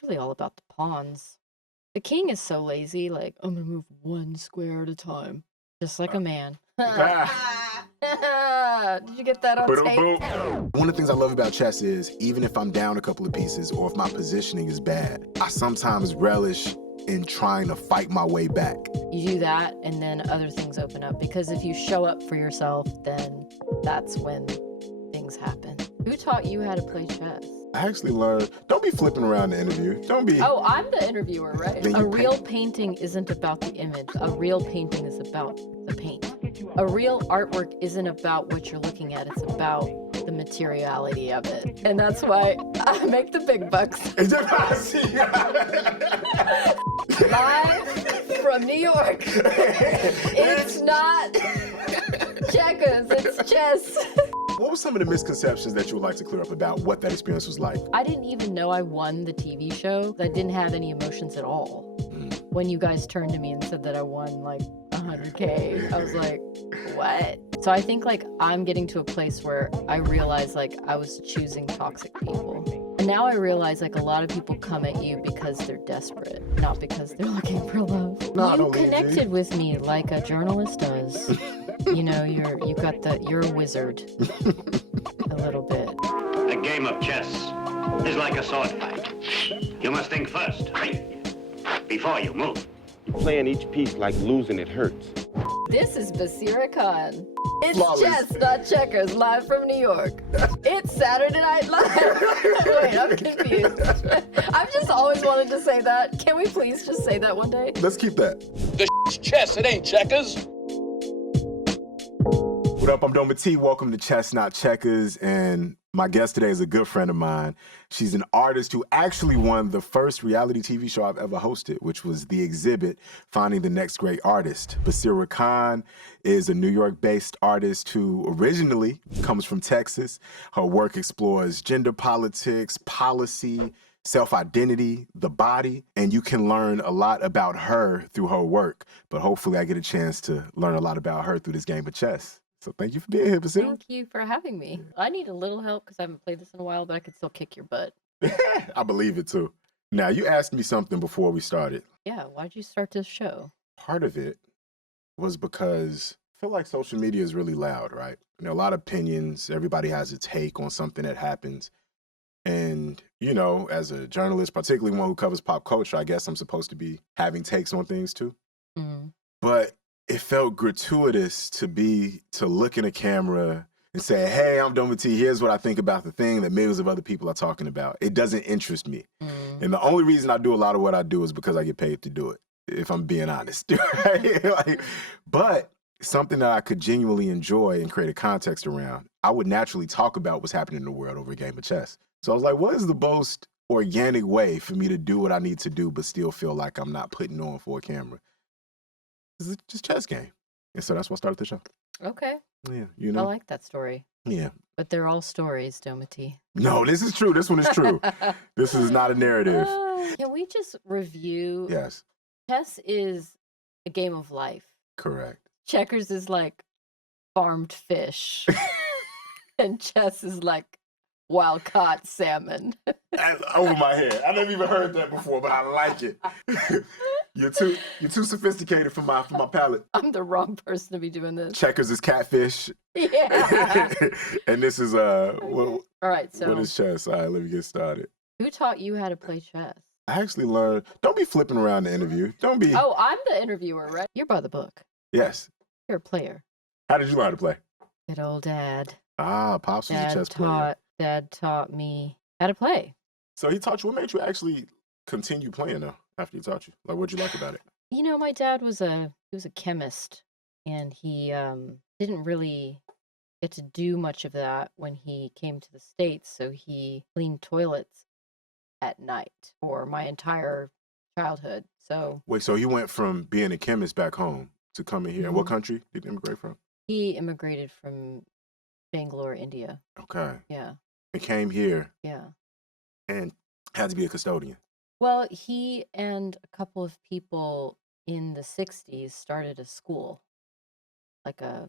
It's really all about the pawns. The king is so lazy, like, I'm gonna move one square at a time. Just like a man. Did you get that on tape? One of the things I love about chess is, even if I'm down a couple of pieces or if my positioning is bad, I sometimes relish in trying to fight my way back. You do that, and then other things open up. Because if you show up for yourself, then that's when things happen. Who taught you how to play chess? I actually learned, don't be flipping around the interview. Don't be. Oh, I'm the interviewer, right? Then A you real paint. painting isn't about the image. A real painting is about the paint. A real artwork isn't about what you're looking at. It's about the materiality of it. And that's why I make the big bucks. Live from New York. It's not checkers, it's chess. What were some of the misconceptions that you would like to clear up about what that experience was like? I didn't even know I won the TV show. I didn't have any emotions at all. When you guys turned to me and said that I won like 100K, I was like, what? So I think like I'm getting to a place where I realize like I was choosing toxic people. And now I realize like a lot of people come at you because they're desperate, not because they're looking for love. No, I You don't leave connected with me like a journalist does. You know, you're a wizard. A little bit. A game of chess is like a sword fight. You must think first, before you move. Playing each piece like losing it hurts. This is Baseera Khan. It's Flawless. chess, not checkers, live from New York. It's Saturday Night Live. Wait, I'm confused. I've just always wanted to say that. Can we please just say that one day? Let's keep that. It's chess, it ain't checkers. What up? I'm Dometi. Welcome to Chess Not Checkers. And my guest today is a good friend of mine. She's an artist who actually won the first reality TV show I've ever hosted, which was The Exhibit, Finding the Next Great Artist. Baseera Khan is a New York-based artist who originally comes from Texas. Her work explores gender politics, policy, self-identity, the body, and you can learn a lot about her through her work. But hopefully I get a chance to learn a lot about her through this game of chess. So thank you for being here, Baseera. Thank you for having me. I need a little help because I haven't played this in a while, but I can still kick your butt. I believe it too. Now, you asked me something before we started. Yeah, why'd you start this show? Part of it was because I feel like social media is really loud, right? You know, a lot of opinions. Everybody has a take on something that happens. And, you know, as a journalist, particularly one who covers pop culture, I guess I'm supposed to be having takes on things too. Mm. But it felt gratuitous to look in a camera and say, hey, I'm Dometi, here's what I think about the thing that millions of other people are talking about. It doesn't interest me. And the only reason I do a lot of what I do is because I get paid to do it, if I'm being honest. Right? But something that I could genuinely enjoy and create a context around, I would naturally talk about what's happening in the world over a game of chess. So I was like, what is the most organic way for me to do what I need to do but still feel like I'm not putting on for a camera? It's just chess game. And so that's why I started the show. Okay, Yeah, you I know? like that story. Yeah. But they're all stories, Dometi. No, this is true. This one is true. This is not a narrative. Can we just review? Yes, Chess is a game of life. correct. Checkers is like farmed fish. And chess is like wild caught salmon. That's over my head. I never even heard that before, but I like it. You're too sophisticated for my palate. I'm the wrong person to be doing this. Checkers is catfish. Yeah. And this is what All right, so is chess? All right, let me get started. who taught you how to play chess? I actually learned, don't be flipping around the interview. Don't be. Oh, I'm the interviewer, right? You're by the book. Yes. You're a player. How did you learn how to play? Good old dad. Ah, Pops was a chess player. Dad taught me how to play. So he taught you. What made you actually continue playing though after he taught you? Like, what'd you like about it? You know, my dad was a chemist, and he didn't really get to do much of that when he came to the States. So he cleaned toilets at night for my entire childhood. So Wait, so he went from being a chemist back home to coming here. And what Mhm. country did he immigrate from? he immigrated from Bangalore, India. Okay. Yeah, And came here yeah. and had to be a custodian. Well, he and a couple of people in the 60s started a school, like a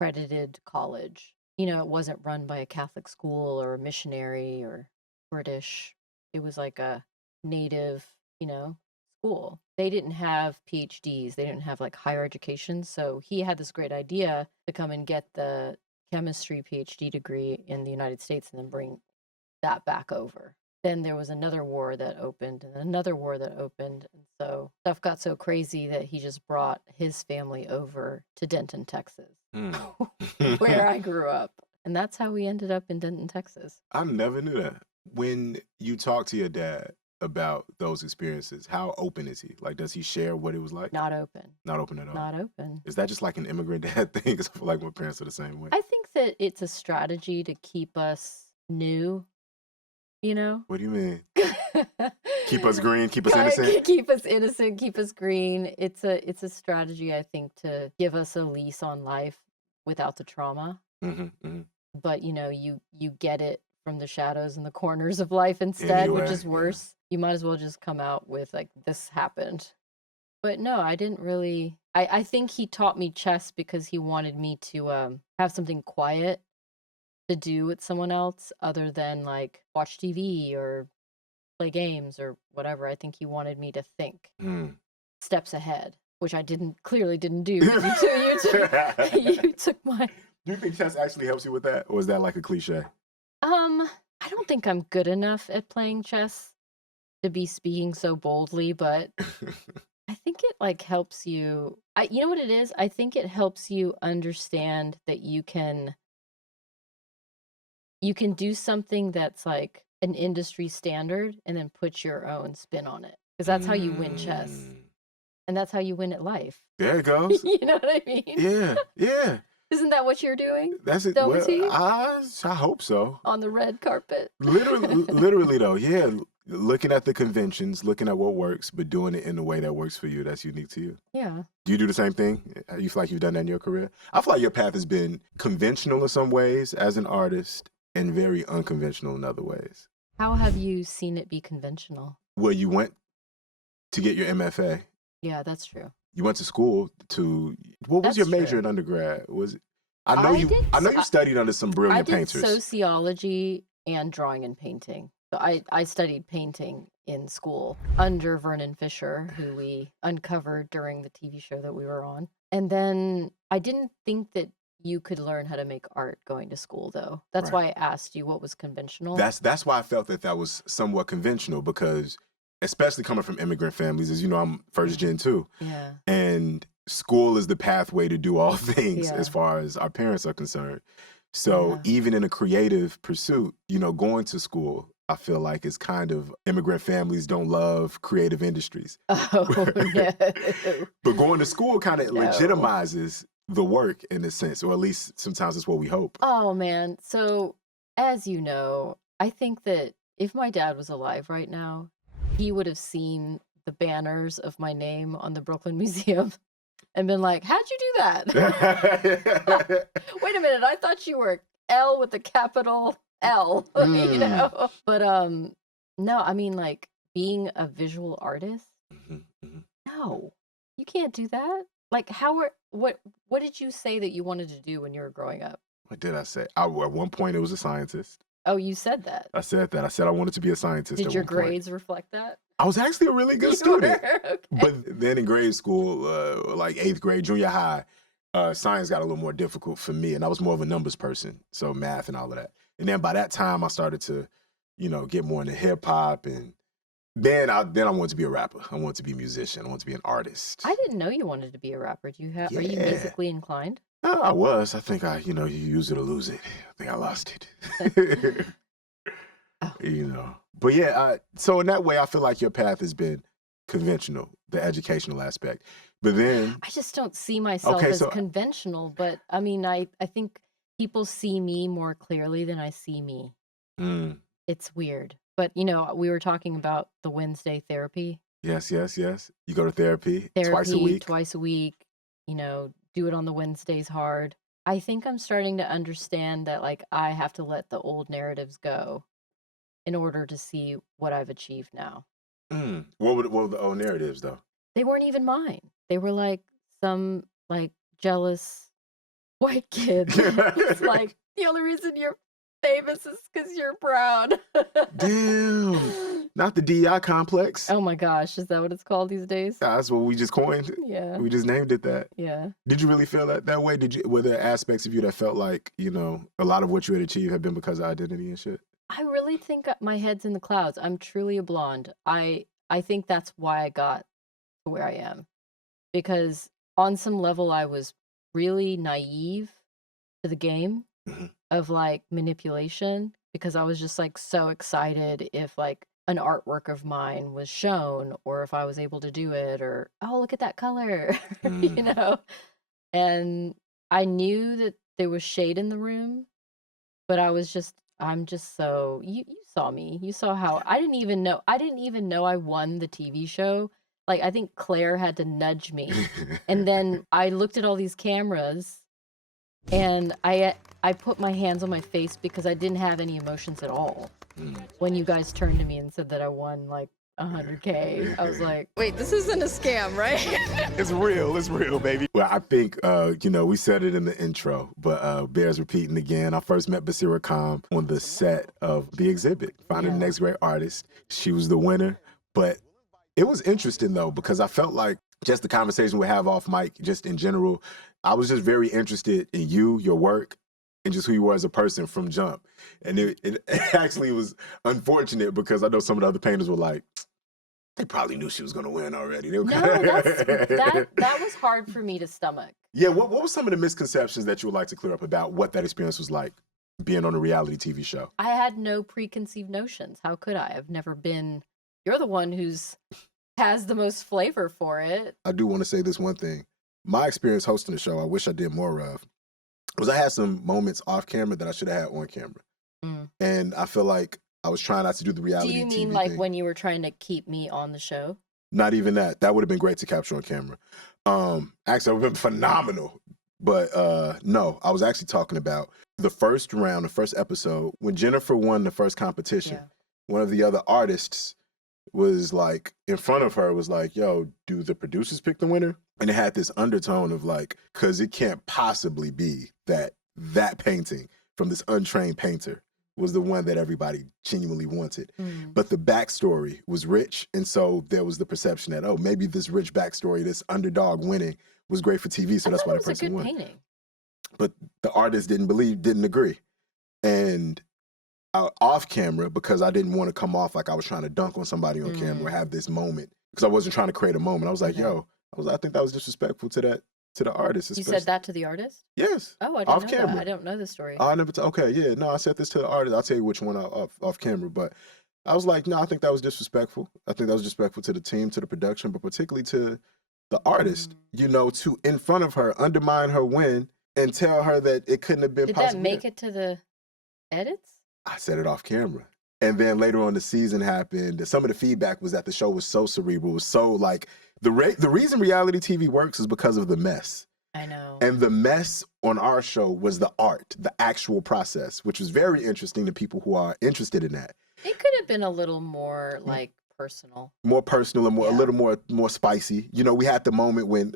accredited college. You know, it wasn't run by a Catholic school or a missionary or British. It was like a native, school. They didn't have PhDs. They didn't have like higher education. So he had this great idea to come and get the chemistry PhD degree in the United States and then bring that back over. Then there was another war that opened and another war that opened. And so stuff got so crazy that he just brought his family over to Denton, Texas, where I grew up. And that's how we ended up in Denton, Texas. I never knew that. When you talk to your dad about those experiences, how open is he? Like, does he share what it was like? Not open. Not open at all? Not open. Is that just like an immigrant dad thing? Because I feel like my parents are the same way. I think that it's a strategy to keep us new, What do you mean? Keep us green, keep us innocent? Keep us innocent, keep us green. It's a strategy, I think, to give us a lease on life without the trauma. But, you get it from the shadows and the corners of life instead, which is worse. You might as well just come out with like, this happened. But no, I didn't really. I think he taught me chess because he wanted me to have something quiet to do with someone else other than like watch TV or play games or whatever. I think he wanted me to think steps ahead, which I clearly didn't do. You took my. Do you think chess actually helps you with that? Or is that like a cliche? I don't think I'm good enough at playing chess to be speaking so boldly, but I think it like helps you. You know what it is? I think it helps you understand that you can do something that's like an industry standard and then put your own spin on it. Because that's how you win chess. And that's how you win at life. There it goes. You know what I mean? Yeah. Isn't that what you're doing? That's it. Dometi? Well, I hope so. On the red carpet. Literally though, yeah. Looking at the conventions, looking at what works, but doing it in a way that works for you, that's unique to you. Yeah. Do you do the same thing? You feel like you've done that in your career? I feel like your path has been conventional in some ways as an artist and very unconventional in other ways. How have you seen it be conventional? Well, you went to get your MFA. Yeah, that's true. You went to school to, what was That's your major true. in undergrad? Was it? I know you studied under some I brilliant did painters. sociology and drawing and painting. So I studied painting in school under Vernon Fisher, who we uncovered during the TV show that we were on. And then I didn't think that you could learn how to make art going to school, though. That's why I asked you what was conventional. That's why I felt that was somewhat conventional, because especially coming from immigrant families, as you know, I'm first gen too. Yeah. And school is the pathway to do all things as far as our parents are concerned. So even in a creative pursuit, going to school, I feel like it's kind of, immigrant families don't love creative industries. Oh, no. But going to school kind of legitimizes the work in a sense, or at least sometimes it's what we hope. Oh, man. So, as you know, I think that if my dad was alive right now, he would have seen the banners of my name on the Brooklyn Museum and been like, how'd you do that? Wait a minute, I thought you were L with a capital L, But no, I mean, like, being a visual artist, no, you can't do that. Like, what did you say that you wanted to do when you were growing up? What did I say? At one point, it was a scientist. Oh, you said that. I said that. I said I wanted to be a scientist. Did your grades reflect that? I was actually a really good You student. were? Okay. But then in grade school, like 8th grade, junior high, science got a little more difficult for me. And I was more of a numbers person, so math and all of that. And then by that time, I started to, get more into hip hop. And then I wanted to be a rapper. I wanted to be a musician. I wanted to be an artist. I didn't know you wanted to be a rapper. Are you musically inclined? I was. I think you use it or lose it. I think I lost it. But yeah, so in that way, I feel like your path has been conventional, the educational aspect. But then I just don't see myself as conventional. But I mean, I think people see me more clearly than I see me. It's weird. But, we were talking about the Wednesday therapy. Yes. You go to therapy twice a week? Twice a week, do it on the Wednesdays hard. I think I'm starting to understand that, like, I have to let the old narratives go in order to see what I've achieved now. What were the old narratives, though? They weren't even mine. They were like some like jealous white kid. It's like, the only reason you're famous is because you're brown. Damn. Not the DEI complex. Oh my gosh, is that what it's called these days? That's what we just coined. Yeah. We just named it that. Yeah. Did you really feel that way? Were there aspects of you that felt like, a lot of what you had achieved had been because of identity and shit? I really think my head's in the clouds. I'm truly a blonde. I think that's why I got to where I am. Because on some level, I was really naive to the game of like manipulation, because I was just like so excited if like an artwork of mine was shown, or if I was able to do it, or, oh, look at that color, And I knew that there was shade in the room, but I'm just so, you saw me. You saw how I didn't even know I won the TV show. Like, I think Claire had to nudge me. And then I looked at all these cameras and I put my hands on my face because I didn't have any emotions at all. When you guys turned to me and said that I won like 100K, I was like, wait, this isn't a scam, right? It's real, baby. Well, I think, we said it in the intro, but bears repeating again. I first met Baseera Khan on the set of the exhibit, Finding the Next Great Artist. She was the winner, but it was interesting, though, because I felt like just the conversation we have off mic, just in general, I was just very interested in you, your work, and just who you were as a person from jump. And it actually was unfortunate because I know some of the other painters were like, they probably knew she was going to win already. They were that was hard for me to stomach. Yeah, what were some of the misconceptions that you would like to clear up about what that experience was like being on a reality TV show? I had no preconceived notions. How could I? I've never been. You're the one has the most flavor for it. I do want to say this one thing. My experience hosting the show, I wish I did more of, was I had some moments off camera that I should have had on camera. And I feel like I was trying not to do the reality TV Do you mean TV like thing. when you were trying to keep me on the show? Not even that. That would have been great to capture on camera. Actually, it would have been phenomenal. But no, I was actually talking about the first round, the first episode, when Jennifer won the first competition. One of the other artists was like, in front of her was like, yo, do the producers pick the winner? And it had this undertone of like, because it can't possibly be that painting from this untrained painter was the one that everybody genuinely wanted. But the backstory was rich. And so there was the perception that, oh, maybe this rich backstory, this underdog winning was great for TV. So that's why the person won. Painting. But the artist didn't agree. And off camera, because I didn't want to come off like I was trying to dunk on somebody on camera or have this moment, because I wasn't trying to create a moment. I was like, I think that was disrespectful to the artist. You said that to the artist? Yes. Oh, I didn't off know camera. that. I don't know the story. I never. Okay, yeah. No, I said this to the artist. I'll tell you which one off camera. But I was like, no, I think that was disrespectful. I think that was disrespectful to the team, to the production, but particularly to the artist. To in front of her undermine her win and tell her that it couldn't have been. Did that make it to the edits? I said it off camera. And then later on the season happened. Some of the feedback was that the show was so cerebral, was so like, the reason reality TV works is because of the mess. I know. And the mess on our show was the art, the actual process, which was very interesting to people who are interested in that. It could have been a little more like personal. More personal and a little more spicy. We had the moment when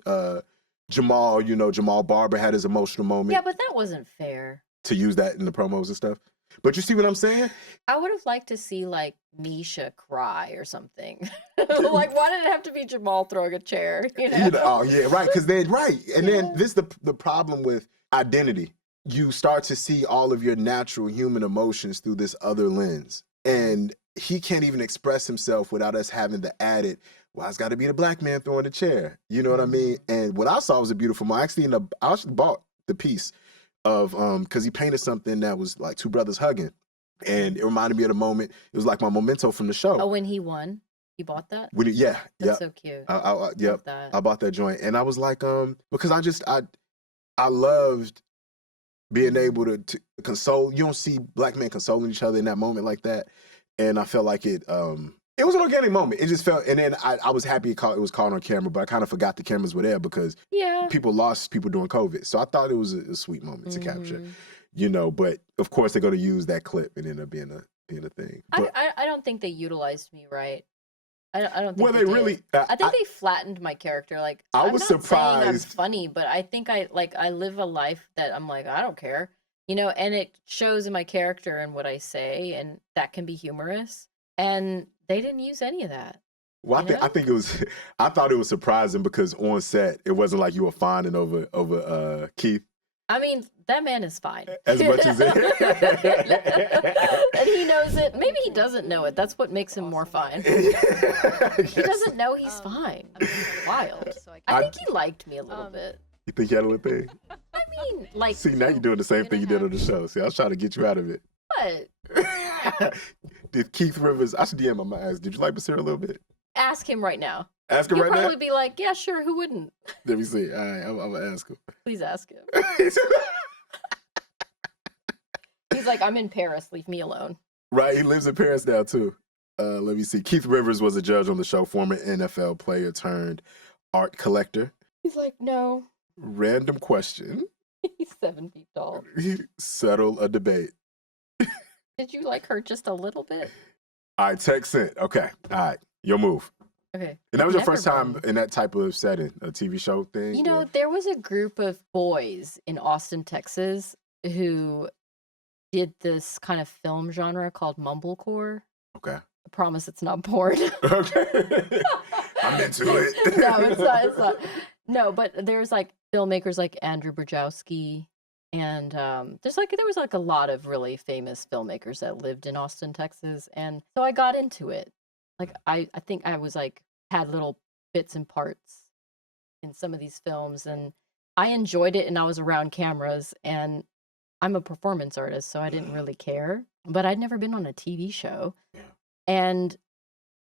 Jamal Barber had his emotional moment. Yeah, but that wasn't fair. To use that in the promos and stuff. But you see what I'm saying? I would have liked to see like Misha cry or something. Like, why did it have to be Jamal throwing a chair? Oh yeah, right. Because and then this is the problem with identity. You start to see all of your natural human emotions through this other lens, and he can't even express himself without us having the added, well, it's got to be the black man throwing the chair. You know what I mean? And what I saw was a beautiful moment. Actually, I actually bought the piece of because he painted something that was like two brothers hugging, and it reminded me of the moment. It was like my memento from the show. Oh, when he won, you bought that? That's so cute. I bought that joint, and I was like, because I loved being able to console. You don't see black men consoling each other in that moment like that, and I felt like it was an organic moment. It just felt, and then I was happy it was caught on camera, but I kind of forgot the cameras were there because people lost people during COVID. So I thought it was a sweet moment to capture, but of course they're going to use that clip and end up being a thing. But, I don't think they utilized me right. I don't think well, they really. I think they flattened my character. Like, I was I'm not saying I'm surprised. funny, but I think I live a life that I'm like, I don't care. You know, and it shows in my character and what I say, and that can be humorous. And they didn't use any of that. Well, I think it was. I thought it was surprising because on set it wasn't like you were fawning over Keith. I mean, that man is fine. As much as and he knows it. Maybe he doesn't know it. That's what makes him more fine. He doesn't know he's fine. Wild. I think he liked me a little bit. You think you had a little thing? I mean, like. See, now you're doing the same thing you did on the show. See, I was trying to get you out of it. What? Did Keith Rivers? I should DM him. Ask. Did you like Baseera a little bit? Ask him right now. Ask him He'll right now. He'll probably be like, "Yeah, sure. Who wouldn't?" Let me see. All right, I'm gonna ask him. Please ask him. He's like, "I'm in Paris. Leave me alone." Right, he lives in Paris now too. Let me see. Keith Rivers was a judge on the show, former NFL player turned art collector. He's like, "No." Random question. He's 7 feet tall. Settle a debate. Did you like her just a little bit? All right, text sent. Okay, all right, your move. Okay. And that was your first Never time mind. in that type of setting, a TV show thing? You know, or- there was a group of boys in Austin, Texas, who did this kind of film genre called mumblecore. Okay. I promise it's not porn. Okay. I'm into it. No, it's not. It's not. No, but there's like filmmakers like Andrew Brajowski, and there was like a lot of really famous filmmakers that lived in Austin, Texas, and so I got into it. Like I think I was like had little bits and parts in some of these films, and I enjoyed it, and I was around cameras, and I'm a performance artist, so I didn't really care. But I'd never been on a TV show, and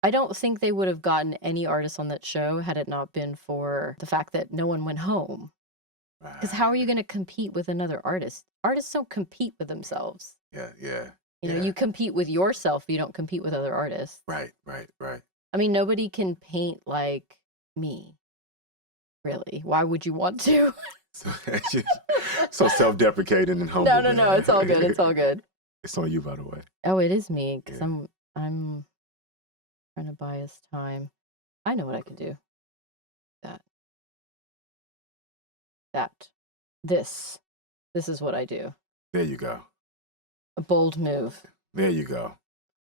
I don't think they would have gotten any artists on that show had it not been for the fact that no one went home. Because how are you going to compete with another artist? Artists don't compete with themselves. Yeah. You know, you compete with yourself. You don't compete with other artists. Right. I mean, nobody can paint like me. Really? Why would you want to? So self-deprecating and humble. No. It's all good. It's all good. It's on you, by the way. Oh, it is me because Yeah. I'm trying to buy us time. I know what I can do. This is what I do. There you go. A bold move. There you go.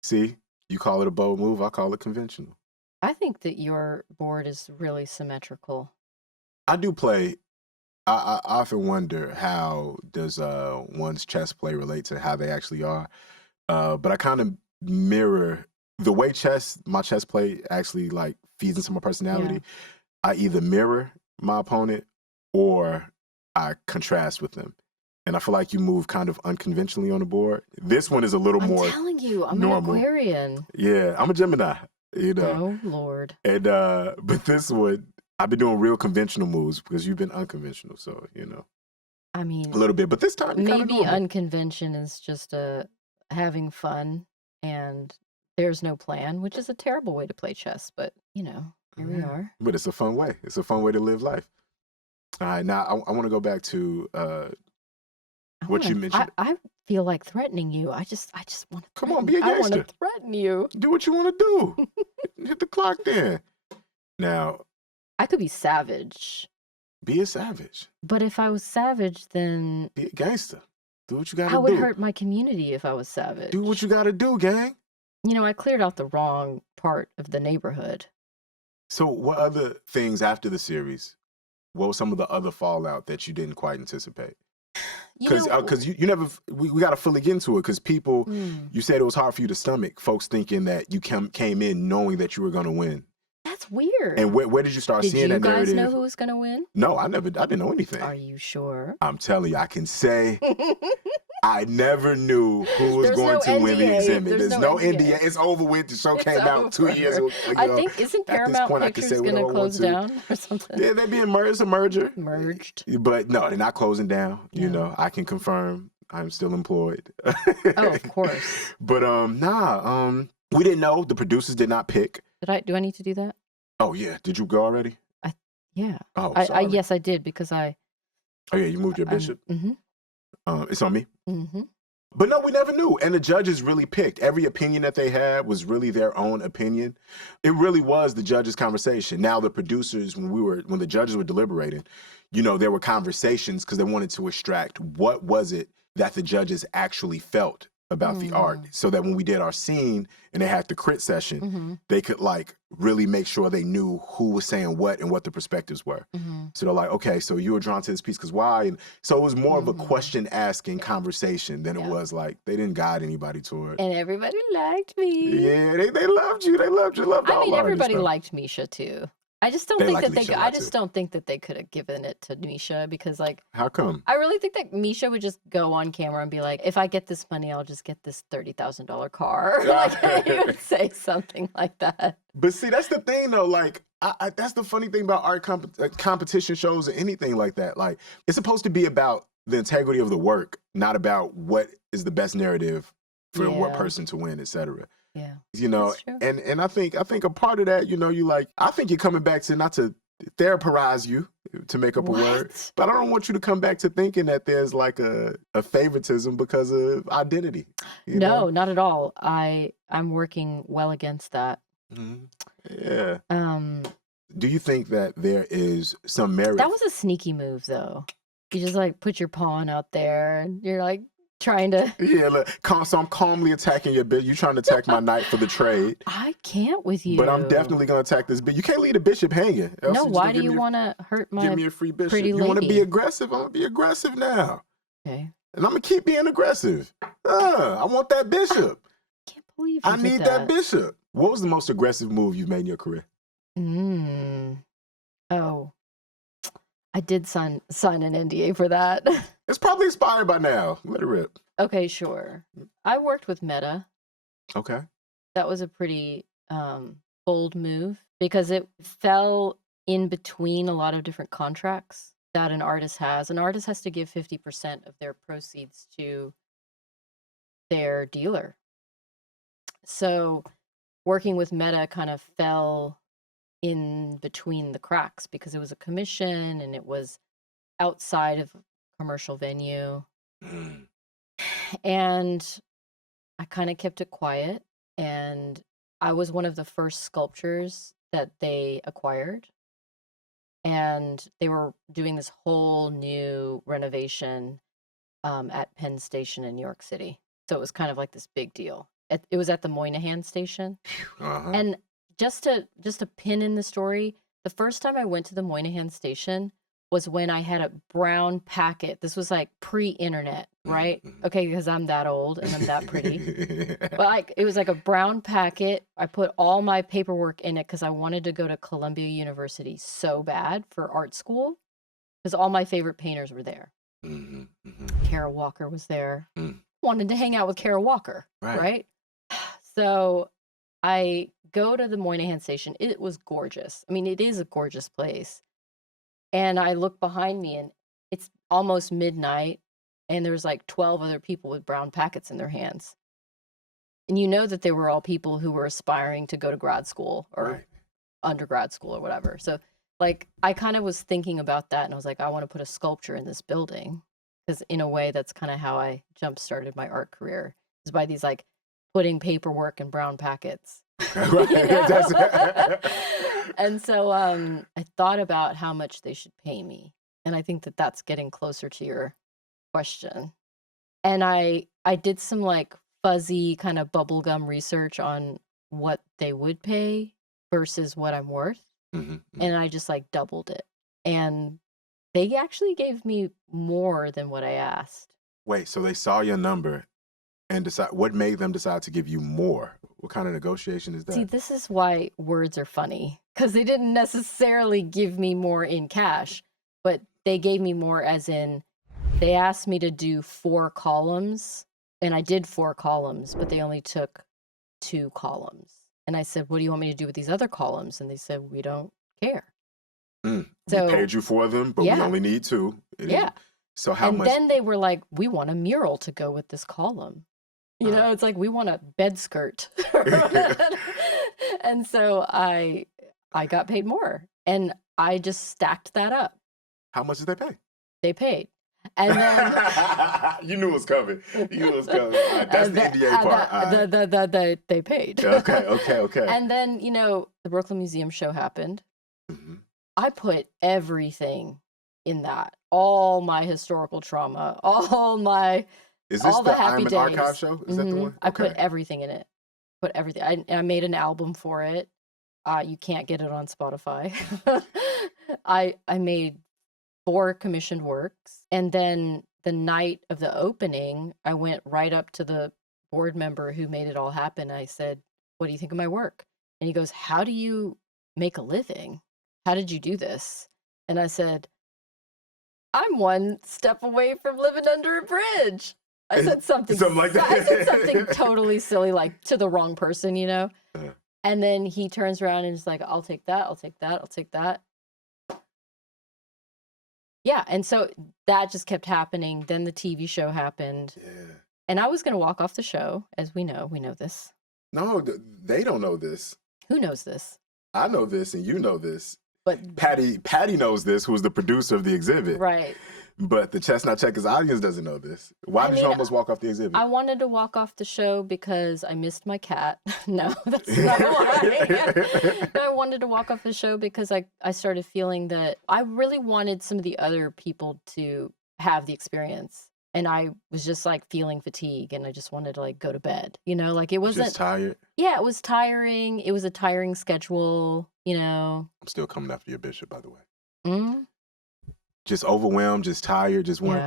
See, you call it a bold move. I call it conventional. I think that your board is really symmetrical. I do play. I often wonder how does one's chess play relate to how they actually are. But I kind of mirror the way my chess play actually like feeds into my personality. Yeah. I either mirror my opponent or I contrast with them. And I feel like you move kind of unconventionally on the board. This one is a little more. I'm telling you, I'm normal. an Aquarian. Yeah, I'm a Gemini, you know. Oh, Lord. And but this one, I've been doing real conventional moves because you've been unconventional. So, you know. I mean, a little bit, but this time maybe unconvention is just having fun and there's no plan, which is a terrible way to play chess, but you know, here we are. But it's a fun way. It's a fun way to live life. All right, now I want to go back to what you mentioned. I feel like threatening you. I just want to. Come on, be a gangster. I want to threaten you. Do what you want to do. Hit the clock then. Now, I could be savage. Be a savage. But if I was savage, then be a gangster. Do what you got to do. I would hurt my community if I was savage. Do what you got to do, gang. You know, I cleared out the wrong part of the neighborhood. So what other things after the series? What was some of the other fallout that you didn't quite anticipate? Because you never, we got to fully get into it because people, you said it was hard for you to stomach folks thinking that you came in knowing that you were going to win. That's weird. And where did you start seeing that narrative? Did you guys know who was going to win? No, I didn't know anything. Are you sure? I'm telling you, I can say I never knew who was going to win the exhibit. There's no NDA. It's over with. The show came out 2 years ago. I think, isn't Paramount Pictures going to close down or something? Yeah, they're being merged. It's a merger. Merged. But no, they're not closing down. You know, I can confirm I'm still employed. Oh, of course. But we didn't know. The producers did not pick. Do I need to do that? Oh, yeah. Did you go already? Yeah. Oh, sorry. Yes, I did because I. Oh, yeah, you moved your bishop? Mm-hmm. It's on me? Mm-hmm. But no, we never knew. And the judges really picked. Every opinion that they had was really their own opinion. It really was the judges' conversation. Now, the producers, when the judges were deliberating, you know, there were conversations because they wanted to extract what was it that the judges actually felt about the art, so that when we did our scene and they had the crit session, they could like really make sure they knew who was saying what and what the perspectives were. So they're like, okay, so you were drawn to this piece because why? And so it was more of a question asking conversation than it was like they didn't guide anybody toward. And everybody liked me. Yeah, they loved you. They loved you. Loved all I mean, artists, everybody though. liked Misha too. I just don't They think like that Misha a I lot, just too. don't think that they could have given it to Misha because like How come? I really think that Misha would just go on camera and be like, if I get this money, I'll just get this $30,000 car. Like he would say something like that. But see, that's the thing though. Like, that's the funny thing about art competition shows or anything like that. Like, it's supposed to be about the integrity of the work, not about what is the best narrative for what person to win, etc. Yeah. You know, That's true. and I think a part of that, you know, I think you're coming back to not to therapize you to make up a word, but I don't want you to come back to thinking that there's like a favoritism because of identity. You know? Not at all. I'm working well against that. Yeah. Do you think that there is some merit? That was a sneaky move though. You just like put your pawn out there and you're like trying to. Yeah, look, so I'm calmly attacking your bitch. You trying to attack my knight for the trade. I can't with you. But I'm definitely going to attack this bitch. You can't leave the bishop hanging. No, why do you want to hurt my Give me a free bishop. pretty You want to lady? be aggressive? I'm going to be aggressive now. Okay. And I'm going to keep being aggressive. I want that bishop. Can't believe you I did need that bishop. What was the most aggressive move you've made in your career? Oh, I did sign an NDA for that. It's probably expired by now. Let it rip. Okay, sure. I worked with Meta. Okay. That was a pretty bold move because it fell in between a lot of different contracts that an artist has. An artist has to give 50% of their proceeds to their dealer. So working with Meta kind of fell in between the cracks because it was a commission and it was outside of a commercial venue. And I kind of kept it quiet. And I was one of the first sculptures that they acquired. And they were doing this whole new renovation at Penn Station in New York City. So it was kind of like this big deal. It was at the Moynihan Station. And just to pin in the story, the first time I went to the Moynihan Station was when I had a brown packet. This was like pre-internet, right? Okay, because I'm that old and I'm that pretty. But it was like a brown packet. I put all my paperwork in it because I wanted to go to Columbia University so bad for art school because all my favorite painters were there. Kara Walker was there. Wanted to hang out with Kara Walker, right? So I go to the Moynihan Station. It was gorgeous. I mean, it is a gorgeous place. And I look behind me and it's almost midnight and there's like 12 other people with brown packets in their hands. And you know that they were all people who were aspiring to go to grad school or undergrad school or whatever. So like I kind of was thinking about that and I was like, I want to put a sculpture in this building because in a way that's kind of how I jump started my art career is by these like putting paperwork in brown packets. And so I thought about how much they should pay me. And I think that that's getting closer to your question. And I did some like fuzzy kind of bubblegum research on what they would pay versus what I'm worth. And I just like doubled it. And they actually gave me more than what I asked. Wait, so they saw your number and what made them decide to give you more? What kind of negotiation is that? See, this is why words are funny because they didn't necessarily give me more in cash, but they gave me more as in they asked me to do 4 columns and I did 4 columns, but they only took 2 columns. And I said, what do you want me to do with these other columns? And they said, we don't care. So we paid you for them, but we only need 2. So how much? And then they were like, we want a mural to go with this column. You know, it's like we want a bed skirt. And so I got paid more and I just stacked that up. How much did they pay? They paid. And then you knew it was coming. You knew it was coming. That's the NDA part. They paid. Okay. And then, you know, the Brooklyn Museum show happened. I put everything in that. All my historical trauma, all Is this all the the happy I'm an days. Archive show? Is that the one? I put Okay. everything in it. Put everything. I made an album for it. You can't get it on Spotify. I made 4 commissioned works, and then the night of the opening, I went right up to the board member who made it all happen. I said, "What do you think of my work?" And he goes, "How do you make a living? How did you do this?" And I said, "I'm one step away from living under a bridge." I said something like that. I said something totally silly, like to the wrong person, you know? And then he turns around and is like, "I'll take that, I'll take that, I'll take that." Yeah, and so that just kept happening. Then the TV show happened. Yeah. And I was going to walk off the show, as we know this. No, they don't know this. Who knows this? I know this, and you know this. But Patty knows this, who was the producer of the exhibit. right. But the Chestnut Checkers audience doesn't know this. Why did you almost walk off the exhibit? I wanted to walk off the show because I missed my cat. No, that's not why. No, I wanted to walk off the show because I started feeling that I really wanted some of the other people to have the experience. And I was just like feeling fatigue, and I just wanted to like go to bed. You know, like it wasn't Just tired? Yeah, it was tiring. It was a tiring schedule, you know. I'm still coming after your bishop, by the way. Mm? Just overwhelmed, just tired, just weren't.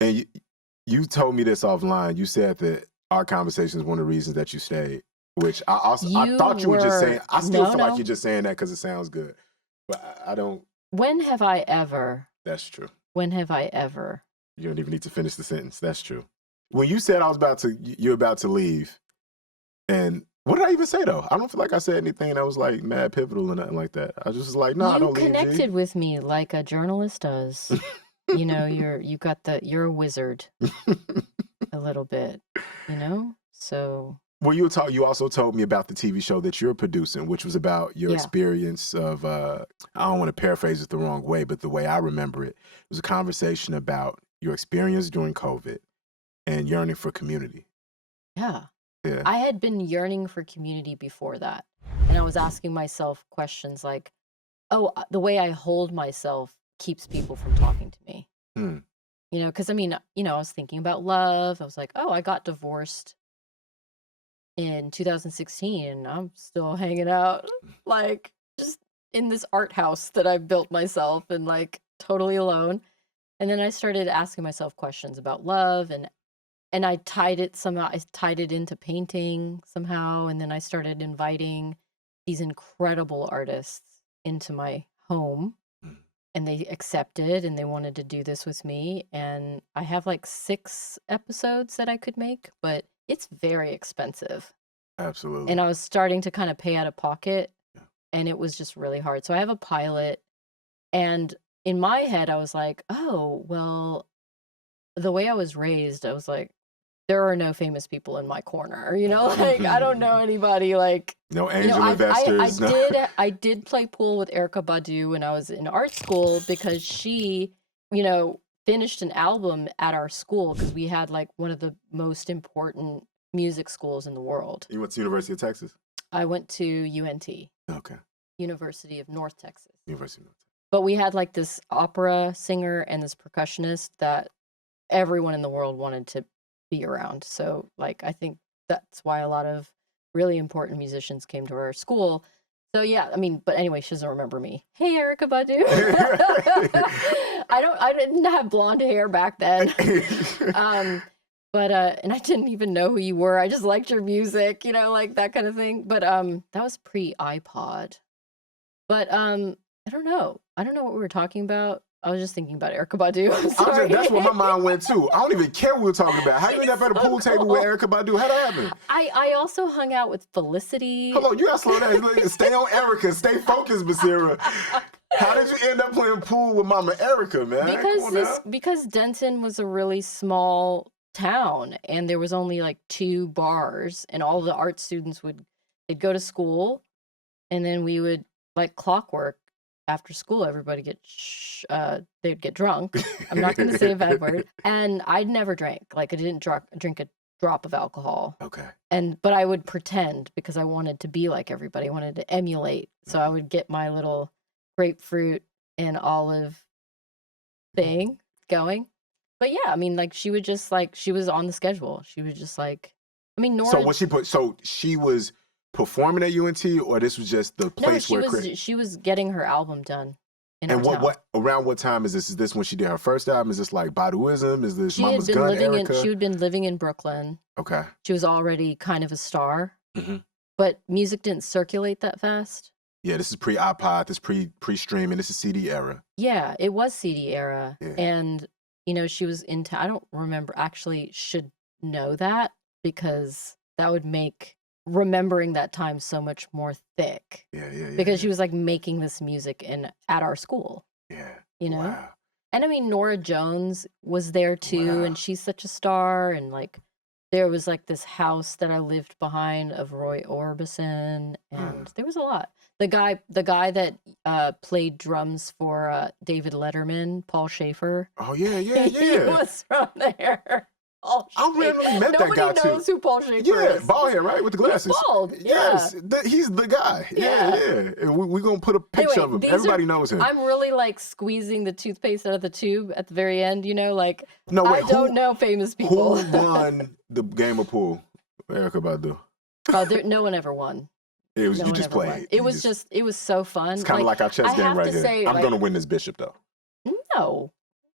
Yeah. And you told me this offline. You said that our conversation is one of the reasons that you stayed, which I thought you were just saying. I still feel like you're just saying that because it sounds good, but I don't. When have I ever? That's true. When have I ever? You don't even need to finish the sentence. That's true. When you said you're about to leave, and what did I even say though? I don't feel like I said anything that was like mad pivotal or nothing like that. I was just like, no, I don't leave. You connected with me like a journalist does. You know, you're a wizard a little bit, you know? So Well, you also told me about the TV show that you're producing, which was about your experience of I don't want to paraphrase it the wrong way, but the way I remember it was a conversation about your experience during COVID and yearning for community. yeah. Yeah. I had been yearning for community before that. And I was asking myself questions like, oh, the way I hold myself keeps people from talking to me. Hmm. You know, because I mean, you know, I was thinking about love. I was like, oh, I got divorced in 2016 and I'm still hanging out, like, just in this art house that I've built myself and like totally alone. And then I started asking myself questions about love, and I tied it somehow. I tied it into painting somehow, and then I started inviting these incredible artists into my home, and they accepted, and they wanted to do this with me. And I have like 6 episodes that I could make, but it's very expensive. Absolutely. And I was starting to kind of pay out of pocket, Yeah. and it was just really hard. So I have a pilot, and in my head, I was like, oh, well, the way I was raised, I was like, there are no famous people in my corner, you know, like I don't know anybody, like No angel investors. I did play pool with Erykah Badu when I was in art school because she, you know, finished an album at our school because we had like one of the most important music schools in the world. You went to University of Texas? I went to UNT, Okay. University of North Texas. University of North Texas. But we had like this opera singer and this percussionist that everyone in the world wanted to be around. So like I think that's why a lot of really important musicians came to our school. So yeah, I mean, but anyway, she doesn't remember me. Hey, Erykah Badu. I didn't have blonde hair back then. But and I didn't even know who you were. I just liked your music, you know, like that kind of thing. But that was pre-iPod. But I don't know. I don't know what we were talking about. I was just thinking about Erykah Badu. I'm sorry. That's where my mind went too. I don't even care what we were talking about. How you end up at a pool table with Erykah Badu? How that happen? I also hung out with Felicity. Hold on, you gotta slow down. Stay on Erykah. Stay focused, Baseera. How did you end up playing pool with Mama Erykah, man? Because Denton was a really small town, and there was only like 2 bars, and all the art students they'd go to school, and then we would like clockwork. After school, everybody they'd get drunk. I'm not going to say a bad word. And I'd never drank. Like I didn't drink a drop of alcohol. Okay. But I would pretend because I wanted to be like everybody. I wanted to emulate. So I would get my little grapefruit and olive thing going. But yeah, I mean, like she would just like, she was on the schedule. She was just like, I mean, Nora. So she was performing at UNT, or this was just the place where she was getting her album done. And what around what time is this? Is this when she did her first album? Is this like Baduism? Is this Mama's Gun Erica? She had been living in Brooklyn. Okay. She was already kind of a star, but music didn't circulate that fast. Yeah, this is pre-iPod, this pre-streaming, this is CD era. Yeah, it was CD era. Yeah. And, you know, she was into, I don't remember, actually should know that because that would make remembering that time so much more thick. Yeah. Because she was like making this music at our school. Yeah. You know? Wow. And I mean, Nora Jones was there too, and she's such a star. And like, there was like this house that I lived behind of Roy Orbison, and there was a lot. The guy that played drums for David Letterman, Paul Schaefer. Oh yeah. He was from there. I randomly met that guy too. Nobody knows who Paul Schaefer is. Yeah, bald head, right, with the glasses. He's bald. Yes, he's the guy. Yeah. And we're gonna put a picture of him. Everybody knows him. I'm really like squeezing the toothpaste out of the tube at the very end. You know, like I don't know famous people. Who won the game of pool? Erykah Badu. Oh, no one ever won. It was you just played. Won. It was so fun. It's kind of like our chess game right here. Say, I'm gonna win this bishop though. No.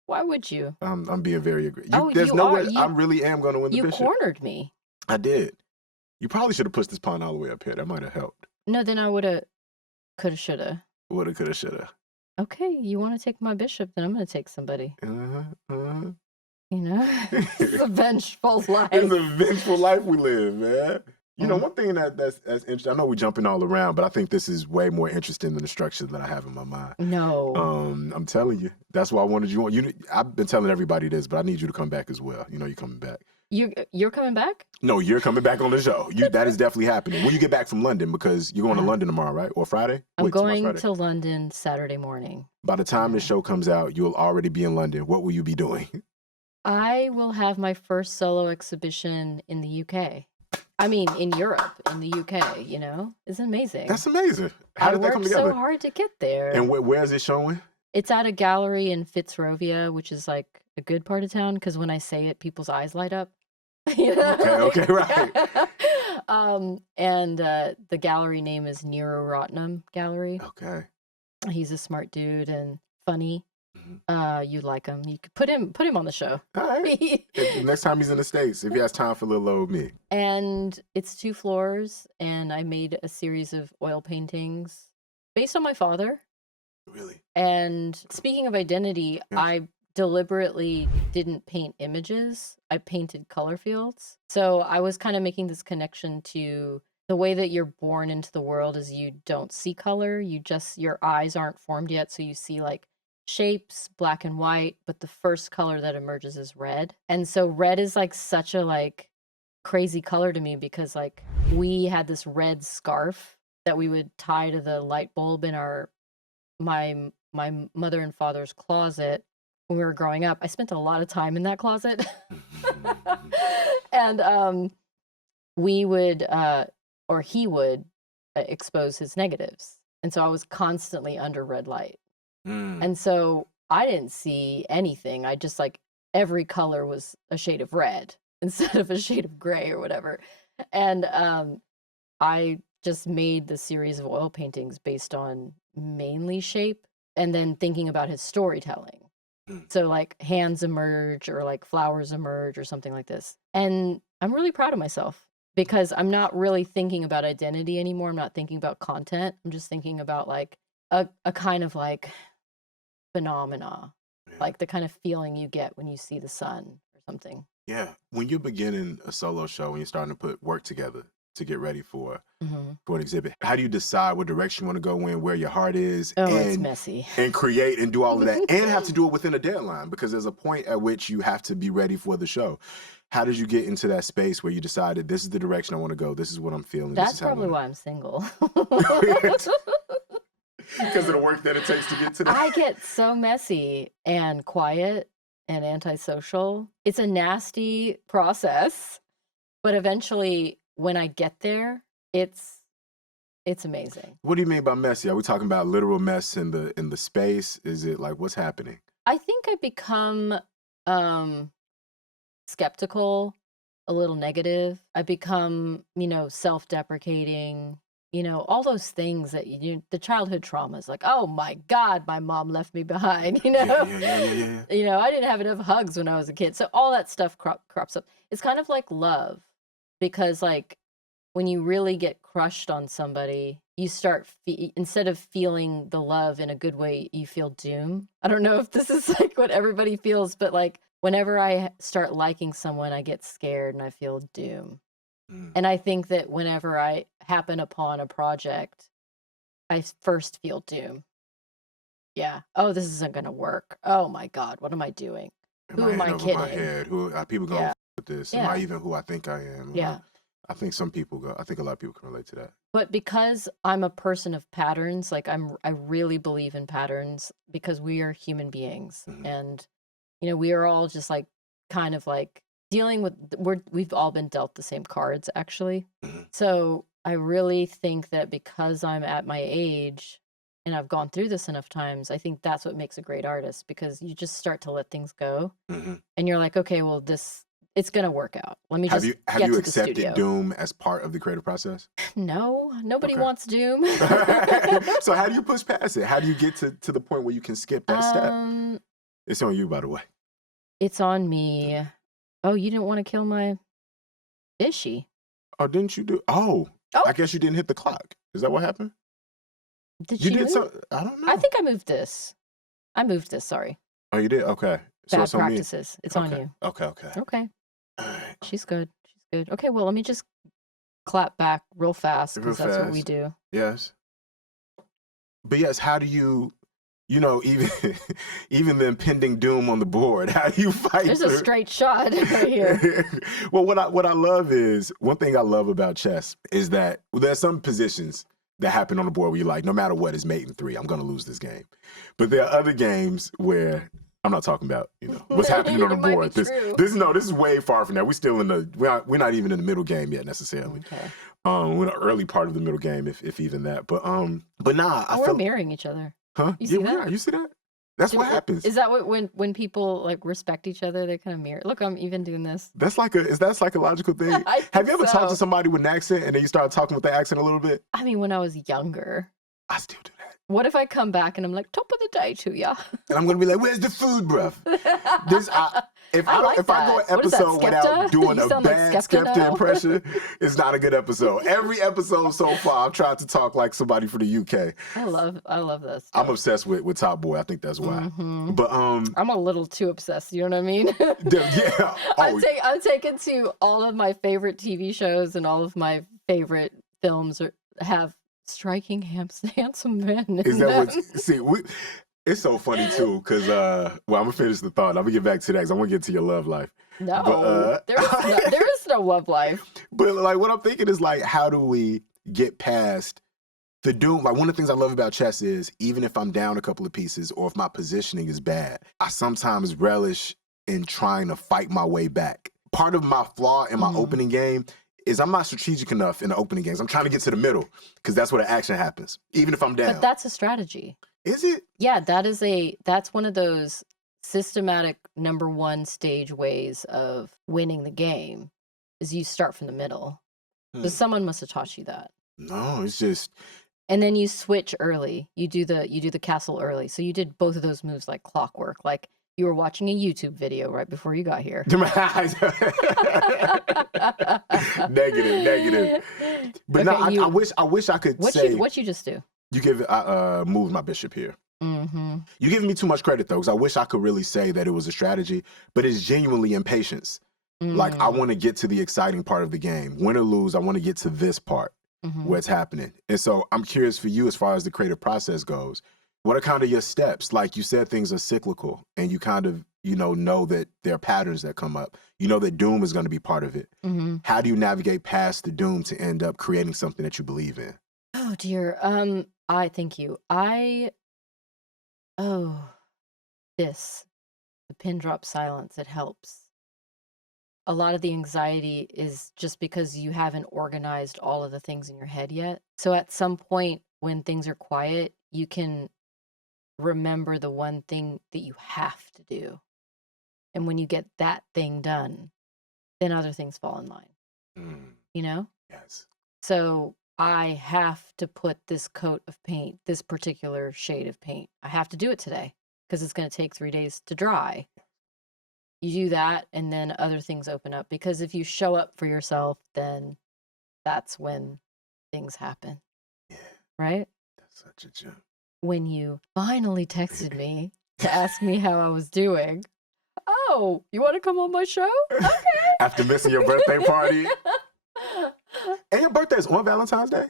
Why would you? I'm being very aggressive. I really am going to win the bishop. You cornered me. I did. You probably should have pushed this pawn all the way up here. That might have helped. No, then I would have, coulda, shoulda. Woulda, coulda, shoulda. Okay, you want to take my bishop, then I'm going to take somebody. You know? It's a vengeful life. It's a vengeful life we live, man. You know, one thing that's interesting, I know we're jumping all around, but I think this is way more interesting than the structure that I have in my mind. No. I'm telling you. That's why I wanted you on. I've been telling everybody this, but I need you to come back as well. You know, you're coming back. You're coming back? No, you're coming back on the show. That is definitely happening. When you get back from London, because you're going to London tomorrow, right? Or Friday? I'm going to London Saturday morning. By the time this show comes out, you'll already be in London. What will you be doing? I will have my first solo exhibition in the UK. I mean, in Europe, in the UK, you know? It's amazing. That's amazing. How did that come together? I worked so hard to get there. And where is it showing? It's at a gallery in Fitzrovia, which is like a good part of town, because when I say it, people's eyes light up. You know? Okay, right. And the gallery name is Nero Rotnam Gallery. Okay. He's a smart dude and funny. You like him. You could put him on the show. All right. Next time he's in the States, if he has time for little old me. And it's 2 floors, and I made a series of oil paintings based on my father. Really? And speaking of identity, yes. I deliberately didn't paint images. I painted color fields. So I was kind of making this connection to the way that you're born into the world is you don't see color. Your eyes aren't formed yet. So you see like shapes, black and white, but the first color that emerges is red. And so red is like such a like crazy color to me because like we had this red scarf that we would tie to the light bulb in my mother and father's closet when we were growing up. I spent a lot of time in that closet. And we would or he would expose his negatives. And so I was constantly under red light. And so I didn't see anything. I just like every color was a shade of red instead of a shade of gray or whatever. And I just made the series of oil paintings based on mainly shape and then thinking about his storytelling. So like hands emerge or like flowers emerge or something like this. And I'm really proud of myself because I'm not really thinking about identity anymore. I'm not thinking about content. I'm just thinking about like a kind of like phenomena, like the kind of feeling you get when you see the sun or something. Yeah. When you're beginning a solo show, when you're starting to put work together to get ready for an exhibit, how do you decide what direction you want to go in, where your heart is? It's messy. And create and do all of that and have to do it within a deadline because there's a point at which you have to be ready for the show. How did you get into that space where you decided this is the direction I want to go, this is what I'm feeling? That's probably why I'm single. Because of the work that it takes to get to that. I get so messy and quiet and antisocial. It's a nasty process, but eventually when I get there, it's amazing. What do you mean by messy? Are we talking about literal mess in the space? Is it like what's happening? I think I become skeptical, a little negative. I become, self-deprecating, all those things that the childhood traumas, like, oh my God, my mom left me behind, Yeah. I didn't have enough hugs when I was a kid. So all that stuff crops up. It's kind of like love, because like when you really get crushed on somebody, you start, instead of feeling the love in a good way, you feel doom. I don't know if this is like what everybody feels, but like whenever I start liking someone, I get scared and I feel doom. And I think that whenever I happen upon a project, I first feel doom. Yeah. Oh, this isn't going to work. Oh my God, what am I doing? Who am I kidding? My head? Who are people going with this? Am I even who I think I am? Yeah. I think a lot of people can relate to that. But because I'm a person of patterns, like I really believe in patterns, because we are human beings, and we are all just like kind of like dealing with, we've all been dealt the same cards, actually. So I really think that because I'm at my age and I've gone through this enough times, I think that's what makes a great artist, because you just start to let things go, and you're like, okay, well, it's gonna work out. Let me just have you accepted doom as part of the creative process? No, nobody wants doom. So how do you push past it? How do you get to the point where you can skip that step? It's on you, by the way. It's on me. Oh, you didn't want to kill my Ishi. Oh, didn't you do? Oh, I guess you didn't hit the clock. Is that what happened? Did you she did move? something? I don't know. I think I moved this. Sorry. Oh, you did? Okay. So Bad practices. It's on you. Okay. Okay. All right. She's good. Okay, well, let me just clap back real fast, because that's what we do. Yes. But yes, how do you, even even the impending doom on the board, how do you fight? There's a straight shot right here. Well, what I love is, one thing I love about chess is that there's some positions that happen on the board where you're like, no matter what, it's mate in 3, I'm going to lose this game. But there are other games where, I'm not talking about, what's happening on the board. This is way far from that. We're still we're not even in the middle game yet necessarily. Okay. We're in the early part of the middle game, if even that. But nah, we're mirroring each other. Huh? You see that? We are. You see that? That's what happens. Is that what when people like respect each other, they kind of mirror? Look, I'm even doing this. Is that a psychological thing? Have you ever talked to somebody with an accent and then you start talking with the accent a little bit? I mean, when I was younger. I still do that. What if I come back and I'm like, top of the day to ya? And I'm gonna be like, where's the food, bruv? If I go an episode without doing a bad Skepta impression, it's not a good episode. Every episode so far, I've tried to talk like somebody from the UK. I love this. I'm obsessed with Top Boy. I think that's why. But I'm a little too obsessed. You know what I mean? Yeah. I'm taken to all of my favorite TV shows and all of my favorite films have striking handsome men. Is that what? See, it's so funny too, because I'm gonna finish the thought. I'm gonna get back to that because I want to get to your love life. No, but, there is no love life. But like, what I'm thinking is like, how do we get past the doom? Like, one of the things I love about chess is, even if I'm down a couple of pieces or if my positioning is bad, I sometimes relish in trying to fight my way back. Part of my flaw in my opening game is I'm not strategic enough in the opening games. I'm trying to get to the middle because that's where the action happens, even if I'm down. But that's a strategy. Is it? Yeah, that's one of those systematic number 1 stage ways of winning the game, is you start from the middle. So someone must have taught you that. No, it's just. And then you switch early. You do the castle early. So you did both of those moves like clockwork, like you were watching a YouTube video right before you got here. Negative. But okay, no, I wish I could say. What'd you just do? You moved my bishop here. You're giving me too much credit though, because I wish I could really say that it was a strategy, but it's genuinely impatience. Like, I want to get to the exciting part of the game. Win or lose, I want to get to this part where it's happening. And so I'm curious for you, as far as the creative process goes, what are kind of your steps? Like you said, things are cyclical, and you kind of, know that there are patterns that come up. You know that doom is going to be part of it. How do you navigate past the doom to end up creating something that you believe in? Oh dear. I thank you. The pin drop silence, it helps. A lot of the anxiety is just because you haven't organized all of the things in your head yet. So at some point when things are quiet, you can remember the one thing that you have to do. And when you get that thing done, then other things fall in line, you know? Yes. So I have to put this coat of paint, this particular shade of paint. I have to do it today because it's going to take 3 days to dry. You do that, and then other things open up. Because if you show up for yourself, then that's when things happen. Yeah. Right? That's such a gem. When you finally texted me to ask me how I was doing. Oh, you want to come on my show? Okay. After missing your birthday party. And your birthday's on Valentine's Day?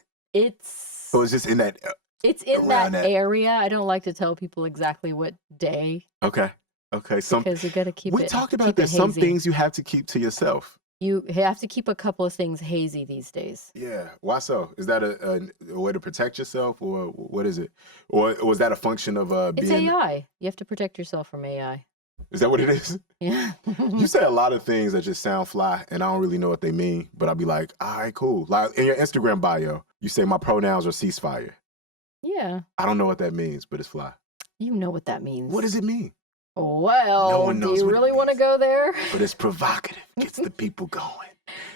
So it's just in that... It's in that area. I don't like to tell people exactly what day. Okay. Because you got to keep it. We talked about there's some things you have to keep to yourself. You have to keep a couple of things hazy these days. Yeah. Why so? Is that a way to protect yourself, or what is it? Or was that a function of It's AI. You have to protect yourself from AI. Is that what it is? Yeah. You say a lot of things that just sound fly, and I don't really know what they mean, but I'll be like, all right, cool. Like in your Instagram bio, you say my pronouns are ceasefire. Yeah. I don't know what that means, but it's fly. You know what that means. What does it mean? Well, No one knows do you really want to go there? But it's provocative. Gets the people going.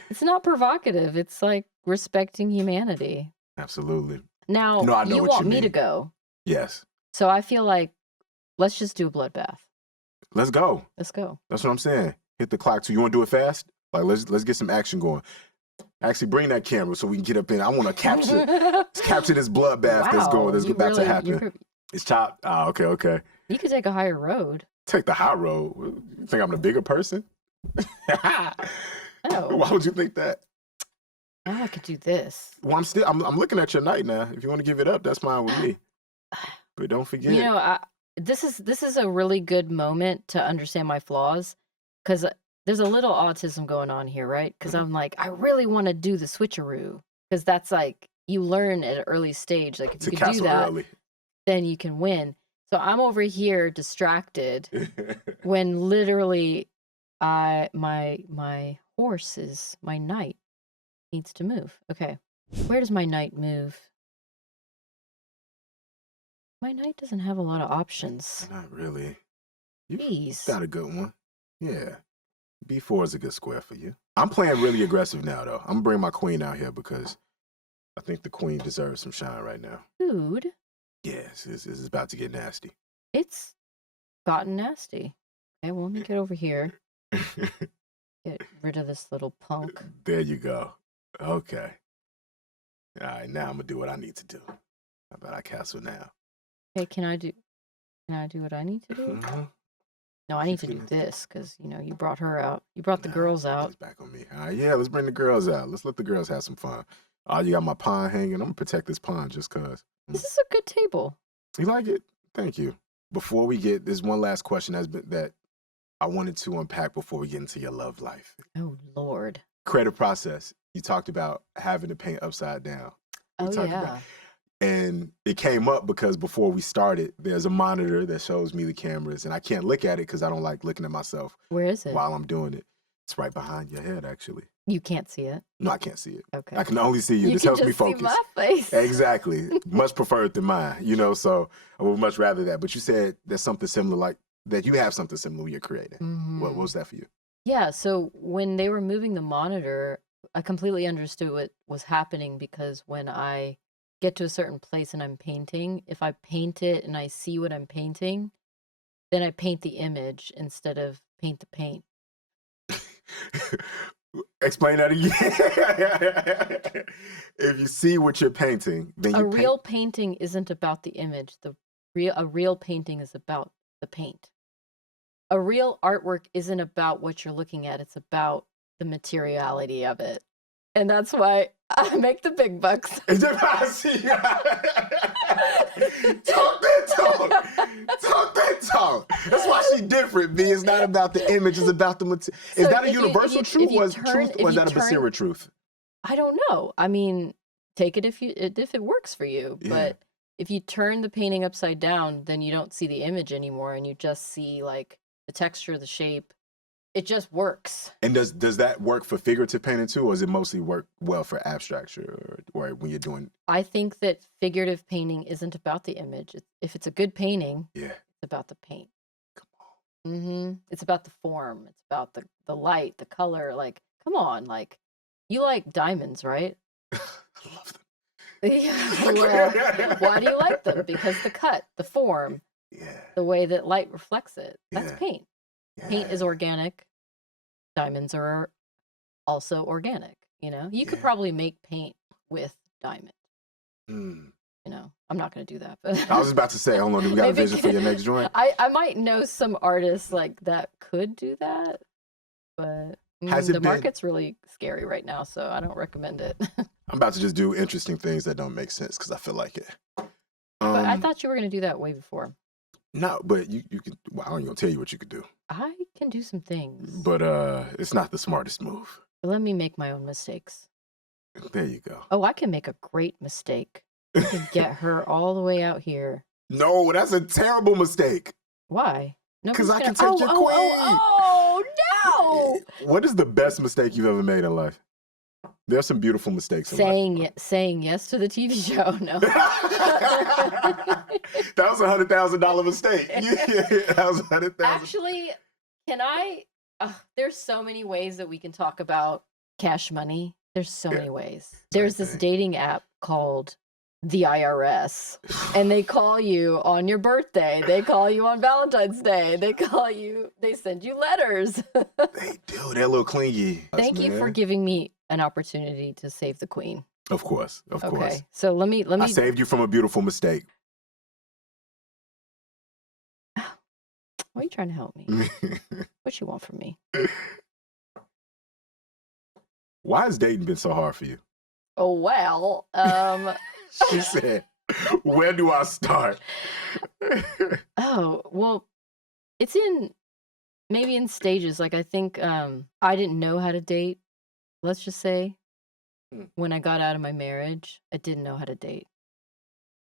It's not provocative. It's like respecting humanity. Absolutely. Now, No, I know you what want you me to mean. go. Yes. So I feel like let's just do a bloodbath. Let's go. Let's go. That's what I'm saying. Hit the clock too. You want to do it fast? Like let's get some action going. Actually, bring that camera so we can get up in. I want to capture this bloodbath that's going. That's about to happen. It's chopped. Oh, okay. You could take a higher road. Take the high road. You think I'm the bigger person? No. Why would you think that? Now I could do this. Well, I'm looking at your night now. If you want to give it up, that's fine with me. But don't forget. You know, this is a really good moment to understand my flaws, because there's a little autism going on here, right? Because I'm like, I really want to do the switcheroo, because that's like you learn at an early stage. Like if you can do that, then you can win. So I'm over here distracted when literally my horse my knight needs to move. Okay. Where does my knight move? My knight doesn't have a lot of options. Not really. Jeez. Got a good one. Yeah. B4 is a good square for you. I'm playing really aggressive now, though. I'm going to bring my queen out here because I think the queen deserves some shine right now. Dude. Yes, this is about to get nasty. It's gotten nasty. Okay, well, let me get over here. Get rid of this little punk. There you go. Okay. All right, now I'm going to do what I need to do. How about I castle now? Okay, can I do what I need to do? Mm-hmm. No, I need to do this because, you brought her out. You brought the girls out. It's back on me. All right, yeah, let's bring the girls out. Let's let the girls have some fun. Oh, you got my pawn hanging. I'm going to protect this pawn just because. This is a good table. You like it? Thank you. Before we get, there's one last question that I wanted to unpack before we get into your love life. Oh, Lord. Creative process. You talked about having to paint upside down. And it came up because before we started, there's a monitor that shows me the cameras, and I can't look at it because I don't like looking at myself. Where is it? While I'm doing it. It's right behind your head, actually. You can't see it? No, I can't see it. Okay. I can only see you. This helps me focus. You can just see my face. Exactly. Much preferred than mine, so I would much rather that. But you said there's something similar, like that you have something similar when you're creating. Mm-hmm. What was that for you? Yeah, so when they were moving the monitor, I completely understood what was happening because when I get to a certain place and I'm painting, if I paint it and I see what I'm painting, then I paint the image instead of paint the paint. Explain that again. If you see what you're painting, then you real painting isn't about the image. A real painting is about the paint. A real artwork isn't about what you're looking at. It's about the materiality of it. And that's why I make the big bucks. Talk that talk. That's why she's different, B. It's not about the image, it's about the material. Is that a universal truth or is that a Baseera truth? I don't know. I mean, take it if it works for you. Yeah. But if you turn the painting upside down, then you don't see the image anymore and you just see like the texture, the shape, it just works. And does that work for figurative painting too, or does it mostly work well for abstract or when you're doing? I think that figurative painting isn't about the image. If it's a good painting, Yeah. it's about the paint. Come Mm-hmm. It's about the form. It's about the light, the color. Like, come on, like, you like diamonds, right? I love them. Yeah. Well, why do you like them? Because the cut, the form, Yeah. the way that light reflects it. That's Yeah. paint. Paint is organic. Diamonds are also organic. You could probably make paint with diamond. Mm. I'm not going to do that. But I was about to say, hold on, do we got a Maybe- vision for your next joint? I might know some artists like that could do that, but Has it the been- market's really scary right now, so I don't recommend it. I'm about to just do interesting things that don't make sense because I feel like it. But I thought you were going to do that way before. No, but you can. Well, I ain't gonna tell you what you could do. I can do some things, But it's not the smartest move. let me make my own mistakes. There you go. Oh, I can make a great mistake. I can get her all the way out here. No, that's a terrible mistake. Why? Because I can Nobody's take gonna- your queen. Oh, no! What is the best mistake you've ever made in life? There's some beautiful mistakes in life. Saying yes to the TV show. No. That was $100,000 mistake. Yeah, that was $100,000. Actually, can I? There's so many ways that we can talk about cash money. There's so many ways. There's this thing. dating app called the IRS, and they call you on your birthday. They call you on Valentine's Day. They send you letters. They do. They're a little clingy. Thank you for Man. giving me an opportunity to save the queen. Of course. Of course. Okay, so let me. I saved you from a beautiful mistake. Why are you trying to help me? What you want from me? Why has dating been so hard for you? Oh well. She said, where do I start? Oh, well, it's maybe in stages. Like, I think I didn't know how to date, let's just say. When I got out of my marriage, I didn't know how to date.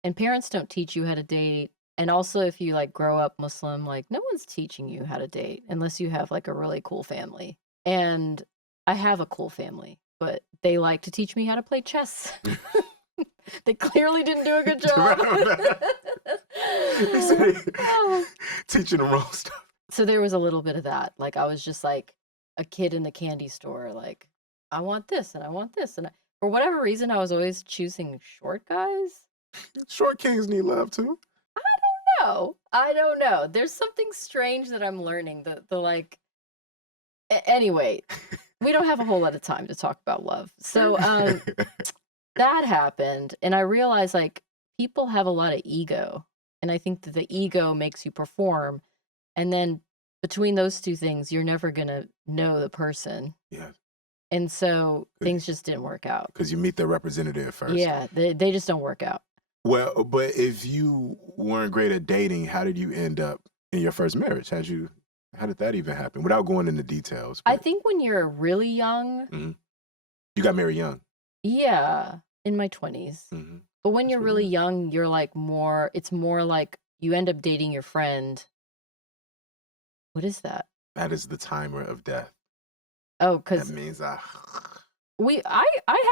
And parents don't teach you how to date. And also, if you like grow up Muslim, like no one's teaching you how to date unless you have like a really cool family. And I have a cool family, but they like to teach me how to play chess. They clearly didn't do a good job. Teaching them wrong stuff. So there was a little bit of that. Like I was just like a kid in the candy store. Like I want this and I want this. And for whatever reason, I was always choosing short guys. Short kings need love too. No, I don't know. There's something strange that I'm learning. The like. Anyway, we don't have a whole lot of time to talk about love. So that happened, and I realized like people have a lot of ego, and I think that the ego makes you perform, and then between those two things, you're never gonna know the person. Yeah. And so things just didn't work out. Because you meet their representative first. Yeah, they just don't work out. Well, but if you weren't great at dating, how did you end up in your first marriage? How did that even happen? Without going into details. I think when you're really young, You got married young. yeah, in my 20s. Mm-hmm. But when you're That's really really young, you're like it's more like you end up dating your friend. What is that? That is the timer of death. Oh, That because means I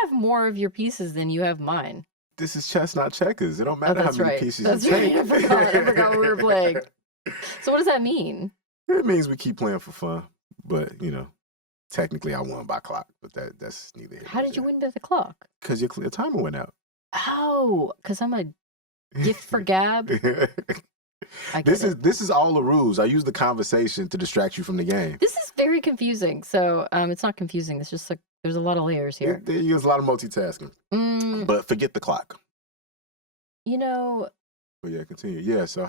have more of your pieces than you have mine. this is chess, not checkers. It don't Oh, matter how that's many right. pieces That's you right. take. I forgot what we were playing. So what does that mean? It means we keep playing for fun. But, technically I won by clock. But that's neither here How did you win by the clock? Because your timer went out. Oh, because I'm a gift for gab. I get it. This is all the rules. I use the conversation to distract you from the game. This is very confusing. So it's not confusing. It's just like there's a lot of layers here. They use a lot of multitasking. But forget the clock. But yeah, continue. Yeah, so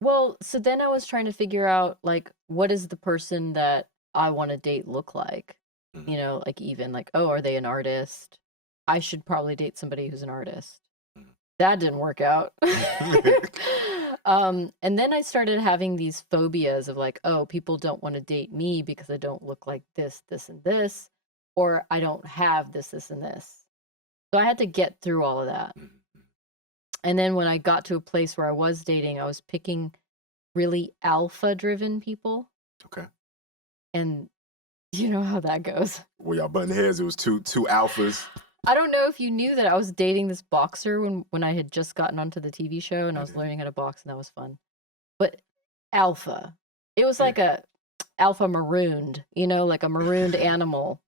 Well, so then I was trying to figure out like what does the person that I want to date look like? Mhm. Like even like, oh, are they an artist? I should probably date somebody who's an artist. Mhm. That didn't work out. And then I started having these phobias of like, oh, people don't want to date me because I don't look like this, this, and this, or I don't have this, this, and this. So I had to get through all of that. Mhm. And then when I got to a place where I was dating, I was picking really alpha driven people. Okay. And you know how that goes. Well, y'all butting heads. It was two alphas. I don't know if you knew that I was dating this boxer when I had just gotten onto the TV show and I was learning how to box, and that was fun. But alpha, it was like a alpha marooned, like a marooned animal.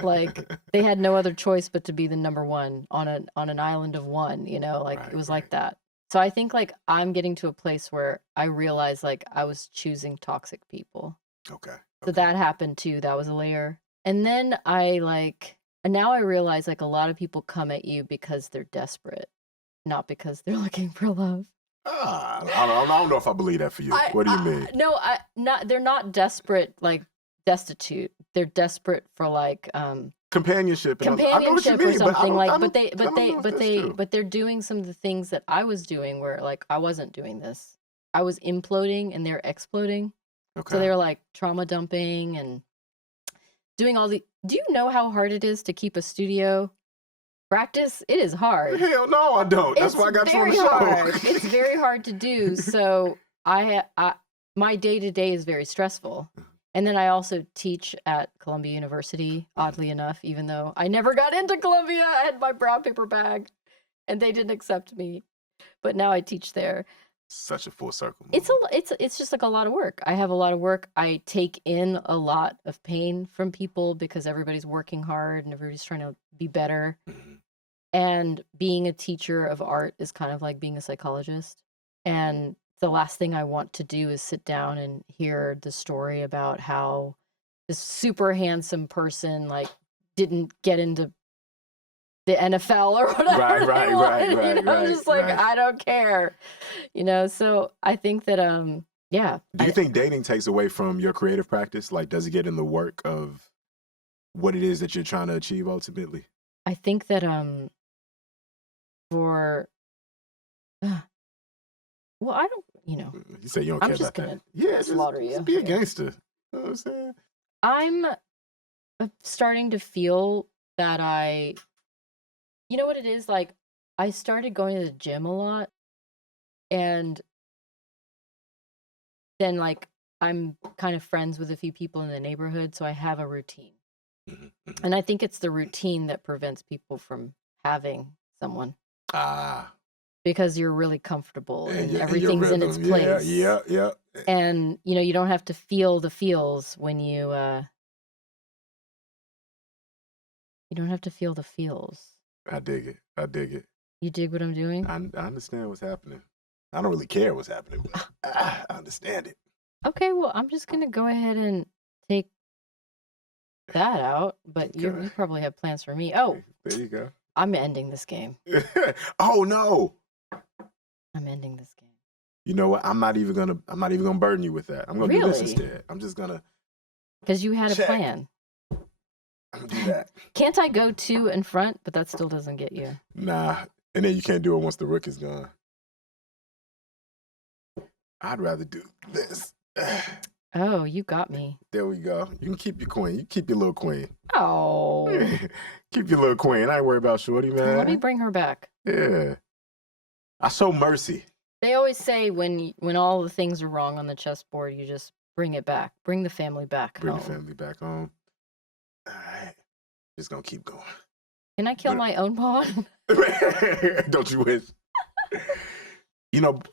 Like they had no other choice but to be the number one on an island of one, it was like that. So I think like I'm getting to a place where I realize like I was choosing toxic people. Okay. So that happened too. That was a layer. And then and now I realize like a lot of people come at you because they're desperate, not because they're looking for love. I don't know if I believe that for you. What do you mean? No, they're not desperate, like destitute. They're desperate for like companionship. Or something but they're doing some of the things that I was doing where like I wasn't doing this. I was imploding and they're exploding. Okay. So they were like trauma dumping and doing all the. Do you know how hard it is to keep a studio practice? It is hard. Hell no, I don't. That's why I got you on the show. Hard. It's very hard to do. So my day-to-day is very stressful. And then I also teach at Columbia University, oddly enough, even though I never got into Columbia. I had my brown paper bag and they didn't accept me. But now I teach there. Such a full circle. It's just like a lot of work. I have a lot of work. I take in a lot of pain from people because everybody's working hard and everybody's trying to be better. Mm-hmm. And being a teacher of art is kind of like being a psychologist. And the last thing I want to do is sit down and hear the story about how this super handsome person like didn't get into the NFL or whatever. Right. I'm just like, I don't care. So I think that Do you think dating takes away from your creative practice? Like, does it get in the work of what it is that you're trying to achieve ultimately? I think that well, I don't, You say you don't care about that. Yeah, slaughter you. Just be a gangster. You know what I'm saying? I'm starting to feel that you know what it is? Like, I started going to the gym a lot, and then, like, I'm kind of friends with a few people in the neighborhood, so I have a routine. Mm-hmm. And I think it's the routine that prevents people from having someone. Because you're really comfortable and everything's in its place. Yeah. And, you don't have to feel the feels when you don't have to feel the feels. I dig it. You dig what I'm doing? I understand what's happening. I don't really care what's happening, but I understand it. Okay, well, I'm just going to go ahead and take that out, but you probably have plans for me. Oh, there you go. I'm ending this game. Oh no. I'm ending this game. You know what? I'm not even gonna burden you with that. I'm gonna do this instead. I'm just gonna. Because you had a plan. I'm gonna do that. Can't I go 2 in front? But that still doesn't get you. Nah, and then you can't do it once the rook is gone. I'd rather do this. Oh, you got me. There we go. You can keep your queen. You keep your little queen. Oh. Keep your little queen. I ain't worried about Shorty, man. Let me bring her back. Yeah. I show mercy. They always say when all the things are wrong on the chessboard, you just bring it back. Bring the family back home. Bring the family back home. All right. Just gonna keep going. Can I kill my own pawn? Don't you wish?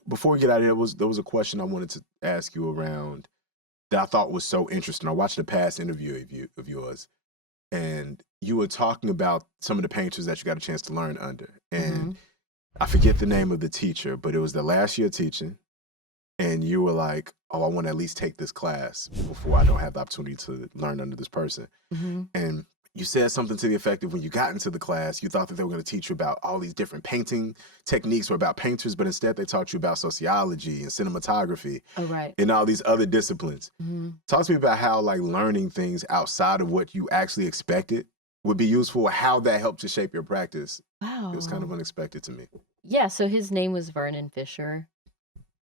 Before we get out of here, there was a question I wanted to ask you around that I thought was so interesting. I watched a past interview of yours, and you were talking about some of the painters that you got a chance to learn under. And I forget the name of the teacher, but it was the last year teaching, and you were like, oh, I want to at least take this class before I don't have the opportunity to learn under this person. Mm-hmm. And you said something to the effect of when you got into the class, you thought that they were going to teach you about all these different painting techniques or about painters, but instead they taught you about sociology and cinematography and all these other disciplines. Mm-hmm. Talk to me about how learning things outside of what you actually expected would be useful, how that helped to shape your practice. Wow. It was kind of unexpected to me. Yeah, so his name was Vernon Fisher.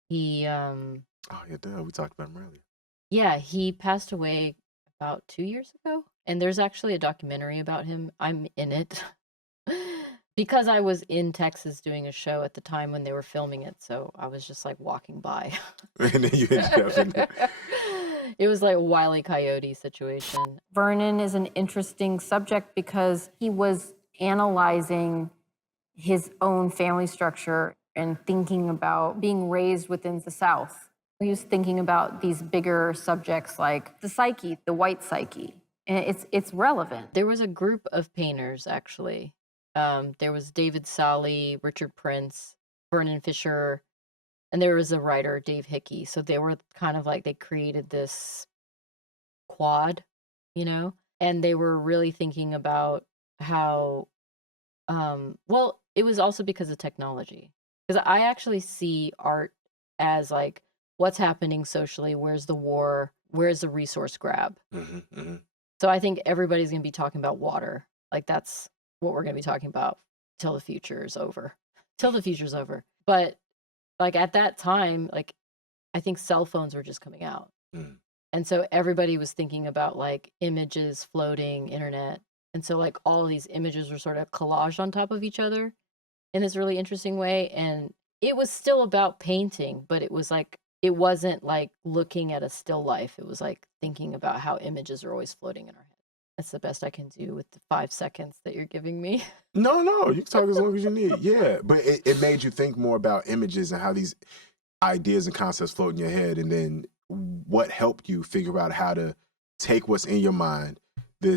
He Oh, yeah, duh. We talked about him earlier. Yeah, he passed away about 2 years ago. And there's actually a documentary about him. I'm in it. Because I was in Texas doing a show at the time when they were filming it. So I was just walking by. And then you ended up in there. It was like a Wile E. Coyote situation. Vernon is an interesting subject because he was analyzing his own family structure and thinking about being raised within the South. He was thinking about these bigger subjects like the psyche, the white psyche, and it's relevant. There was a group of painters, actually. There was David Solly, Richard Prince, Vernon Fisher, and there was a writer, Dave Hickey. So they were kind of like, they created this quad, and they were really thinking about how, well, it was also because of technology. Because I actually see art as like, what's happening socially, where's the war, where's the resource grab. So I think everybody's going to be talking about water. Like that's what we're going to be talking about till the future is over. But like at that time, like I think cell phones were just coming out. And so everybody was thinking about like images floating, internet. And so like all of these images were sort of collaged on top of each other in this really interesting way. And it was still about painting, but it wasn't like looking at a still life. It was like thinking about how images are always floating in our head. That's the best I can do with the 5 seconds that you're giving me. No, you can talk as long as you need. Yeah, but it made you think more about images and how these ideas and concepts float in your head, and then what helped you figure out how to take what's in your mind, the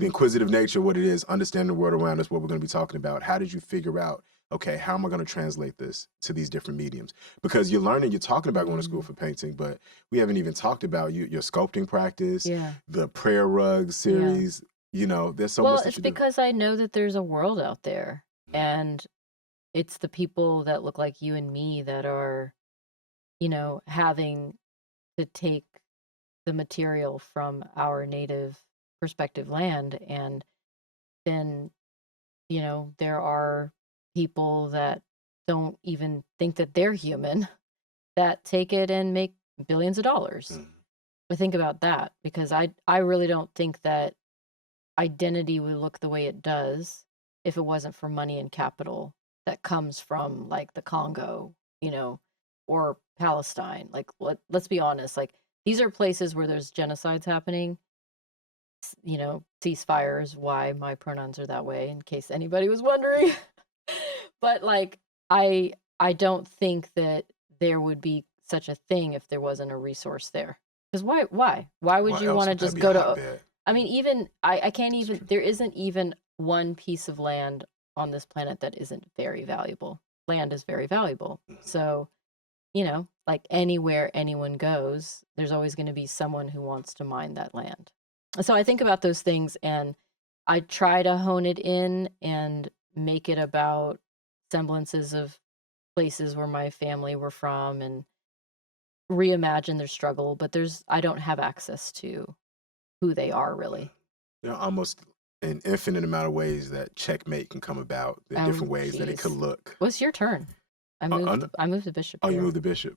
inquisitive nature, what it is, understand the world around us, what we're going to be talking about. How did you figure out, okay, how am I going to translate this to these different mediums? Because you're talking about going to school for painting, but we haven't even talked about your sculpting practice, the prayer rug series. There's so much. Well, it's because I know that there's a world out there, and it's the people that look like you and me that are, having to take the material from our native perspective land. And then, there are people that don't even think that they're human that take it and make billions of dollars. I think about that because I really don't think that identity would look the way it does if it wasn't for money and capital that comes from like the Congo, or Palestine. Like let's be honest, like these are places where there's genocides happening. Ceasefires, why my pronouns are that way, in case anybody was wondering. But like I don't think that there would be such a thing if there wasn't a resource there. Because why would you want to just go to I mean, even I can't even, there isn't even one piece of land on this planet that isn't very valuable. Land is very valuable. So, like anywhere anyone goes, there's always going to be someone who wants to mine that land. So I think about those things and I try to hone it in and make it about semblances of places where my family were from and reimagine their struggle. But I don't have access to who they are really. There are almost an infinite amount of ways that checkmate can come about. The different ways that it could look. What's your turn? I moved the bishop. Oh, you moved the bishop.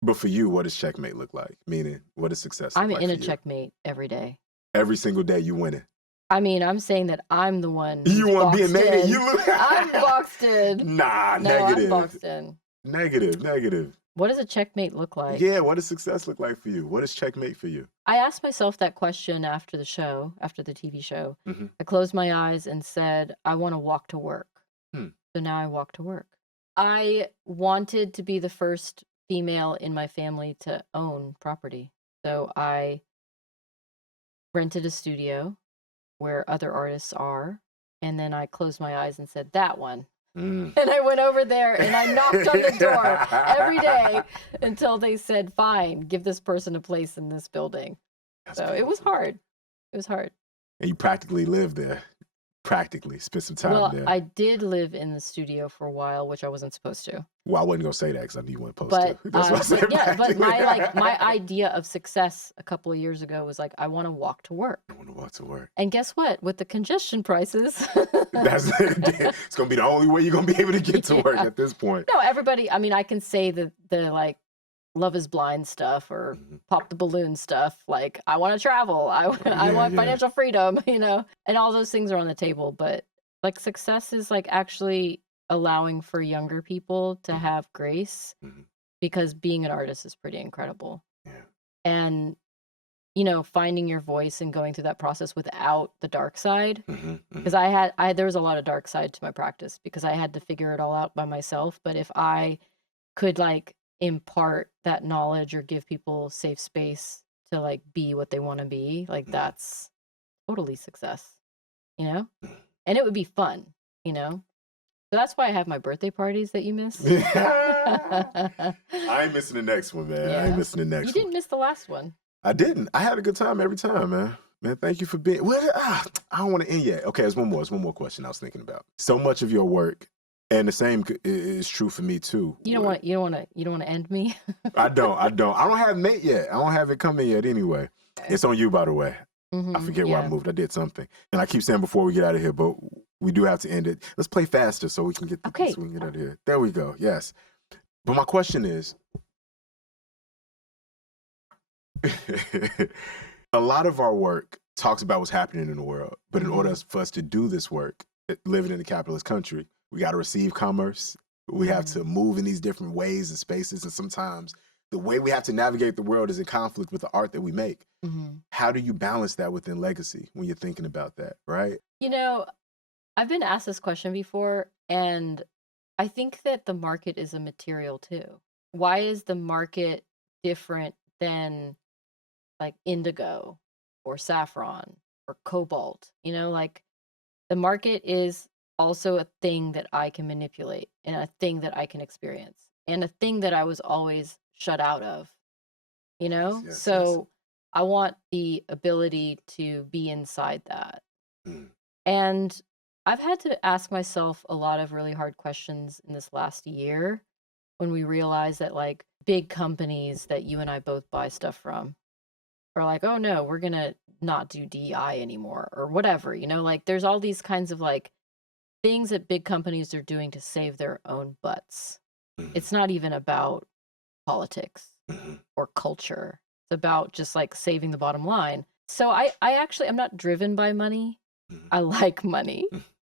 But for you, what does checkmate look like? Meaning, what does success look I'm like in for a you? checkmate every day. Every single day you winning. I mean, I'm saying that I'm the one. You want to be a negative? I'm boxed in. Nah, no, negative. I'm boxed in. Negative. What does a checkmate look like? Yeah, what does success look like for you? What is checkmate for you? I asked myself that question after the TV show. I closed my eyes and said, I want to walk to work. So now I walk to work. I wanted to be the first female in my family to own property. So I rented a studio where other artists are. And then I closed my eyes and said, that one. And I went over there and I knocked on the door every day until they said, fine, give this person a place in this building. That's beautiful. It was hard. And you practically lived there. Practically spent some time there. Well, I did live in the studio for a while, which I wasn't supposed to. Well, I wasn't gonna say that because I knew you weren't supposed to. That's what I said. Yeah, but my idea of success a couple of years ago was like, I want to walk to work. And guess what? With the congestion prices, it's gonna be the only way you're gonna be able to get to work at this point. No, everybody. I mean, I can say the like Love is Blind stuff or Pop the Balloon stuff. Like, I want to travel. I want financial freedom, and all those things are on the table. But like success is like actually allowing for younger people to have grace because being an artist is pretty incredible. Yeah. And you know, finding your voice and going through that process without the dark side. Mm-hmm. Because there was a lot of dark side to my practice because I had to figure it all out by myself. But if I could like impart that knowledge or give people safe space to like be what they want to be, like that's totally success, you know? And it would be fun, you know? So that's why I have my birthday parties that you miss. I ain't missing the next one, man. I ain't missing the next one. You didn't miss the last one. I didn't. I had a good time every time, man. Man, thank you for being. I don't want to end yet. Okay, there's one more question I was thinking about. So much of your work, and the same is true for me too. You don't want to end me. I don't have Nate yet. I don't have it coming yet. Anyway, it's on you, by the way. Mm-hmm, I forget where I moved. I did something, and I keep saying before we get out of here, but we do have to end it. Let's play faster so we can get so we can get out of here. There we go. Yes, but my question is. A lot of our work talks about what's happening in the world, but in order for us to do this work, living in a capitalist country, we got to receive commerce. We have to move in these different ways and spaces, and sometimes the way we have to navigate the world is in conflict with the art that we make. How do you balance that within legacy when you're thinking about that, right? You know, I've been asked this question before, and I think that the market is a material too. Why is the market different than like indigo or saffron or cobalt? You know, like the market is also a thing that I can manipulate and a thing that I can experience and a thing that I was always shut out of, you know? So I want the ability to be inside that. And I've had to ask myself a lot of really hard questions in this last year when we realized that like big companies that you and I both buy stuff from are like, oh no, we're going to not do DEI anymore or whatever, you know, like there's all these kinds of like things that big companies are doing to save their own butts. It's not even about politics or culture. It's about just like saving the bottom line. So I'm not driven by money. I like money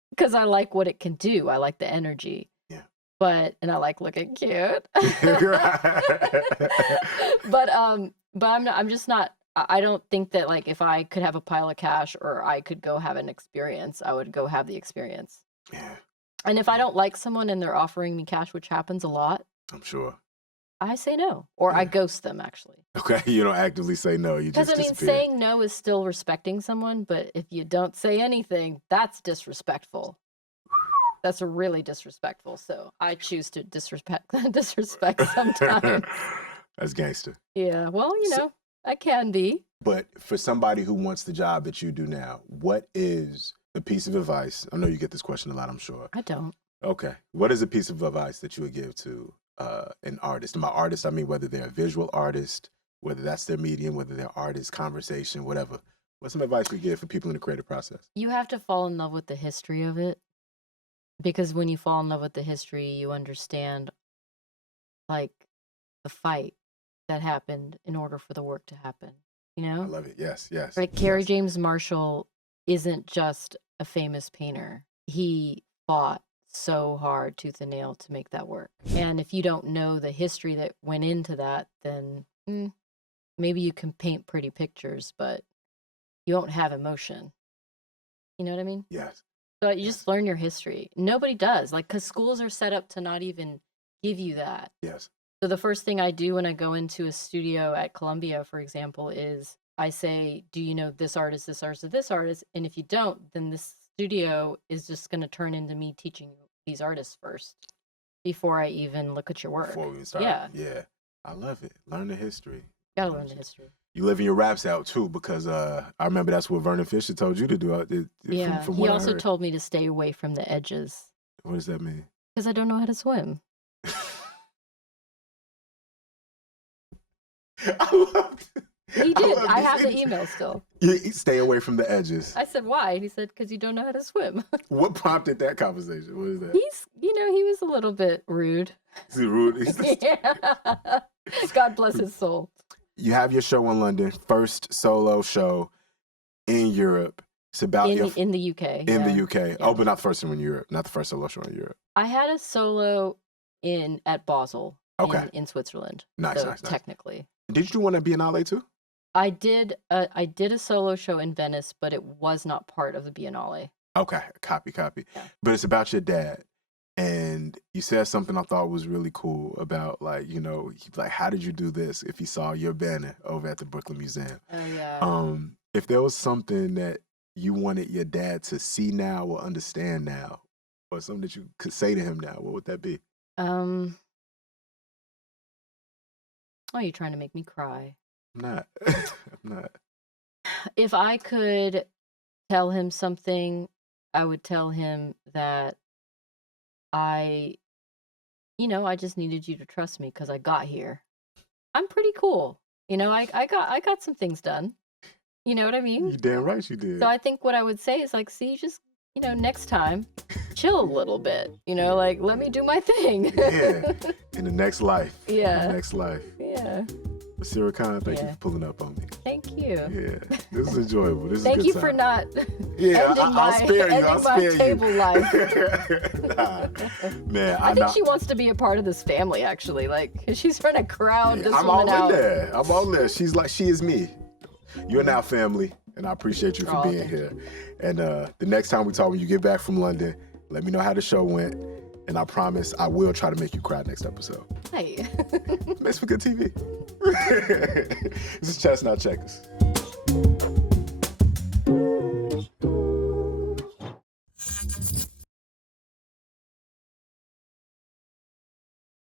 because I like what it can do. I like the energy. And I like looking cute. but I'm just not, I don't think that like if I could have a pile of cash or I could go have an experience, I would go have the experience. And if I don't like someone and they're offering me cash, which happens a lot, I'm sure, I say no, or I ghost them actually. Okay, you don't actively say no, you just disappear. Because I mean, saying no is still respecting someone, but if you don't say anything, that's disrespectful. That's really disrespectful. So I choose to disrespect sometimes. That's gangster. Yeah, well, you know, I can be. But for somebody who wants the job that you do now, what is a piece of advice? I know you get this question a lot, I'm sure. I don't. Okay. What is a piece of advice that you would give to an artist? And by artist, I mean whether they're a visual artist, whether that's their medium, whether they're artist, conversation, whatever. What's some advice you give for people in the creative process? You have to fall in love with the history of it. Because when you fall in love with the history, you understand, like, the fight that happened in order for the work to happen, you know? I love it. Yes, yes. Like, Kerry James Marshall isn't just a famous painter. He fought so hard, tooth and nail, to make that work. And if you don't know the history that went into that, then maybe you can paint pretty pictures, but you won't have emotion. You know what I mean? Yes. So you just learn your history. Nobody does, like, because schools are set up to not even give you that. Yes. So the first thing I do when I go into a studio at Columbia, for example, is I say, do you know this artist, this artist, this artist? And if you don't, then this studio is just going to turn into me teaching you these artists first before I even look at your work. Before we start. Yeah. I love it. Learn the history. Gotta learn the history. You living your raps out too, because I remember that's what Vernon Fisher told you to do. From he also told me to stay away from the edges. What does that mean? Because I don't know how to swim. I loved it. He did. I have the email still. You stay away from the edges. I said, why? And he said, because you don't know how to swim. What prompted that conversation? What is that? He was a little bit rude. Is he rude? Yeah. God bless his soul. You have your show in London, first solo show in Europe. It's about in the UK. In the UK. Yeah. Oh, but not the first one in Europe. Not the first solo show in Europe. I had a solo at Basel. Okay. In Switzerland. Nice. Technically. Did you want to be in LA too? I did a solo show in Venice, but it was not part of the Biennale. Okay, copy. Yeah. But it's about your dad. And you said something I thought was really cool about, like, how did you do this if he saw your banner over at the Brooklyn Museum? Oh, yeah. If there was something that you wanted your dad to see now or understand now, or something that you could say to him now, what would that be? Oh, you're trying to make me cry. I'm not. I'm not. If I could tell him something, I would tell him that I just needed you to trust me because I got here. I'm pretty cool. I got some things done. You know what I mean? You damn right you did. So I think what I would say is like, see, just, next time, chill a little bit. Like, let me do my thing. Yeah. In the next life. Yeah. In the next life. Yeah. Baseera Khan, thank you Yeah. for pulling up on me. Thank you. Yeah. This is enjoyable. This is Thank good you time. for not Yeah, ending I'll spare you. I'll my spare table you. life. Nah. Man, I think she wants to be a part of this family, actually. Like, she's trying to crowd this I'm woman all out. in there. I'm all in there. She's like, she is me. You're now family, and I appreciate you for Oh, being thank here. And the next time we talk, when you get back from London, let me know how the show went. And I promise I will try to make you cry next episode. Hey. Makes for good TV. This is Chess Not Checkers.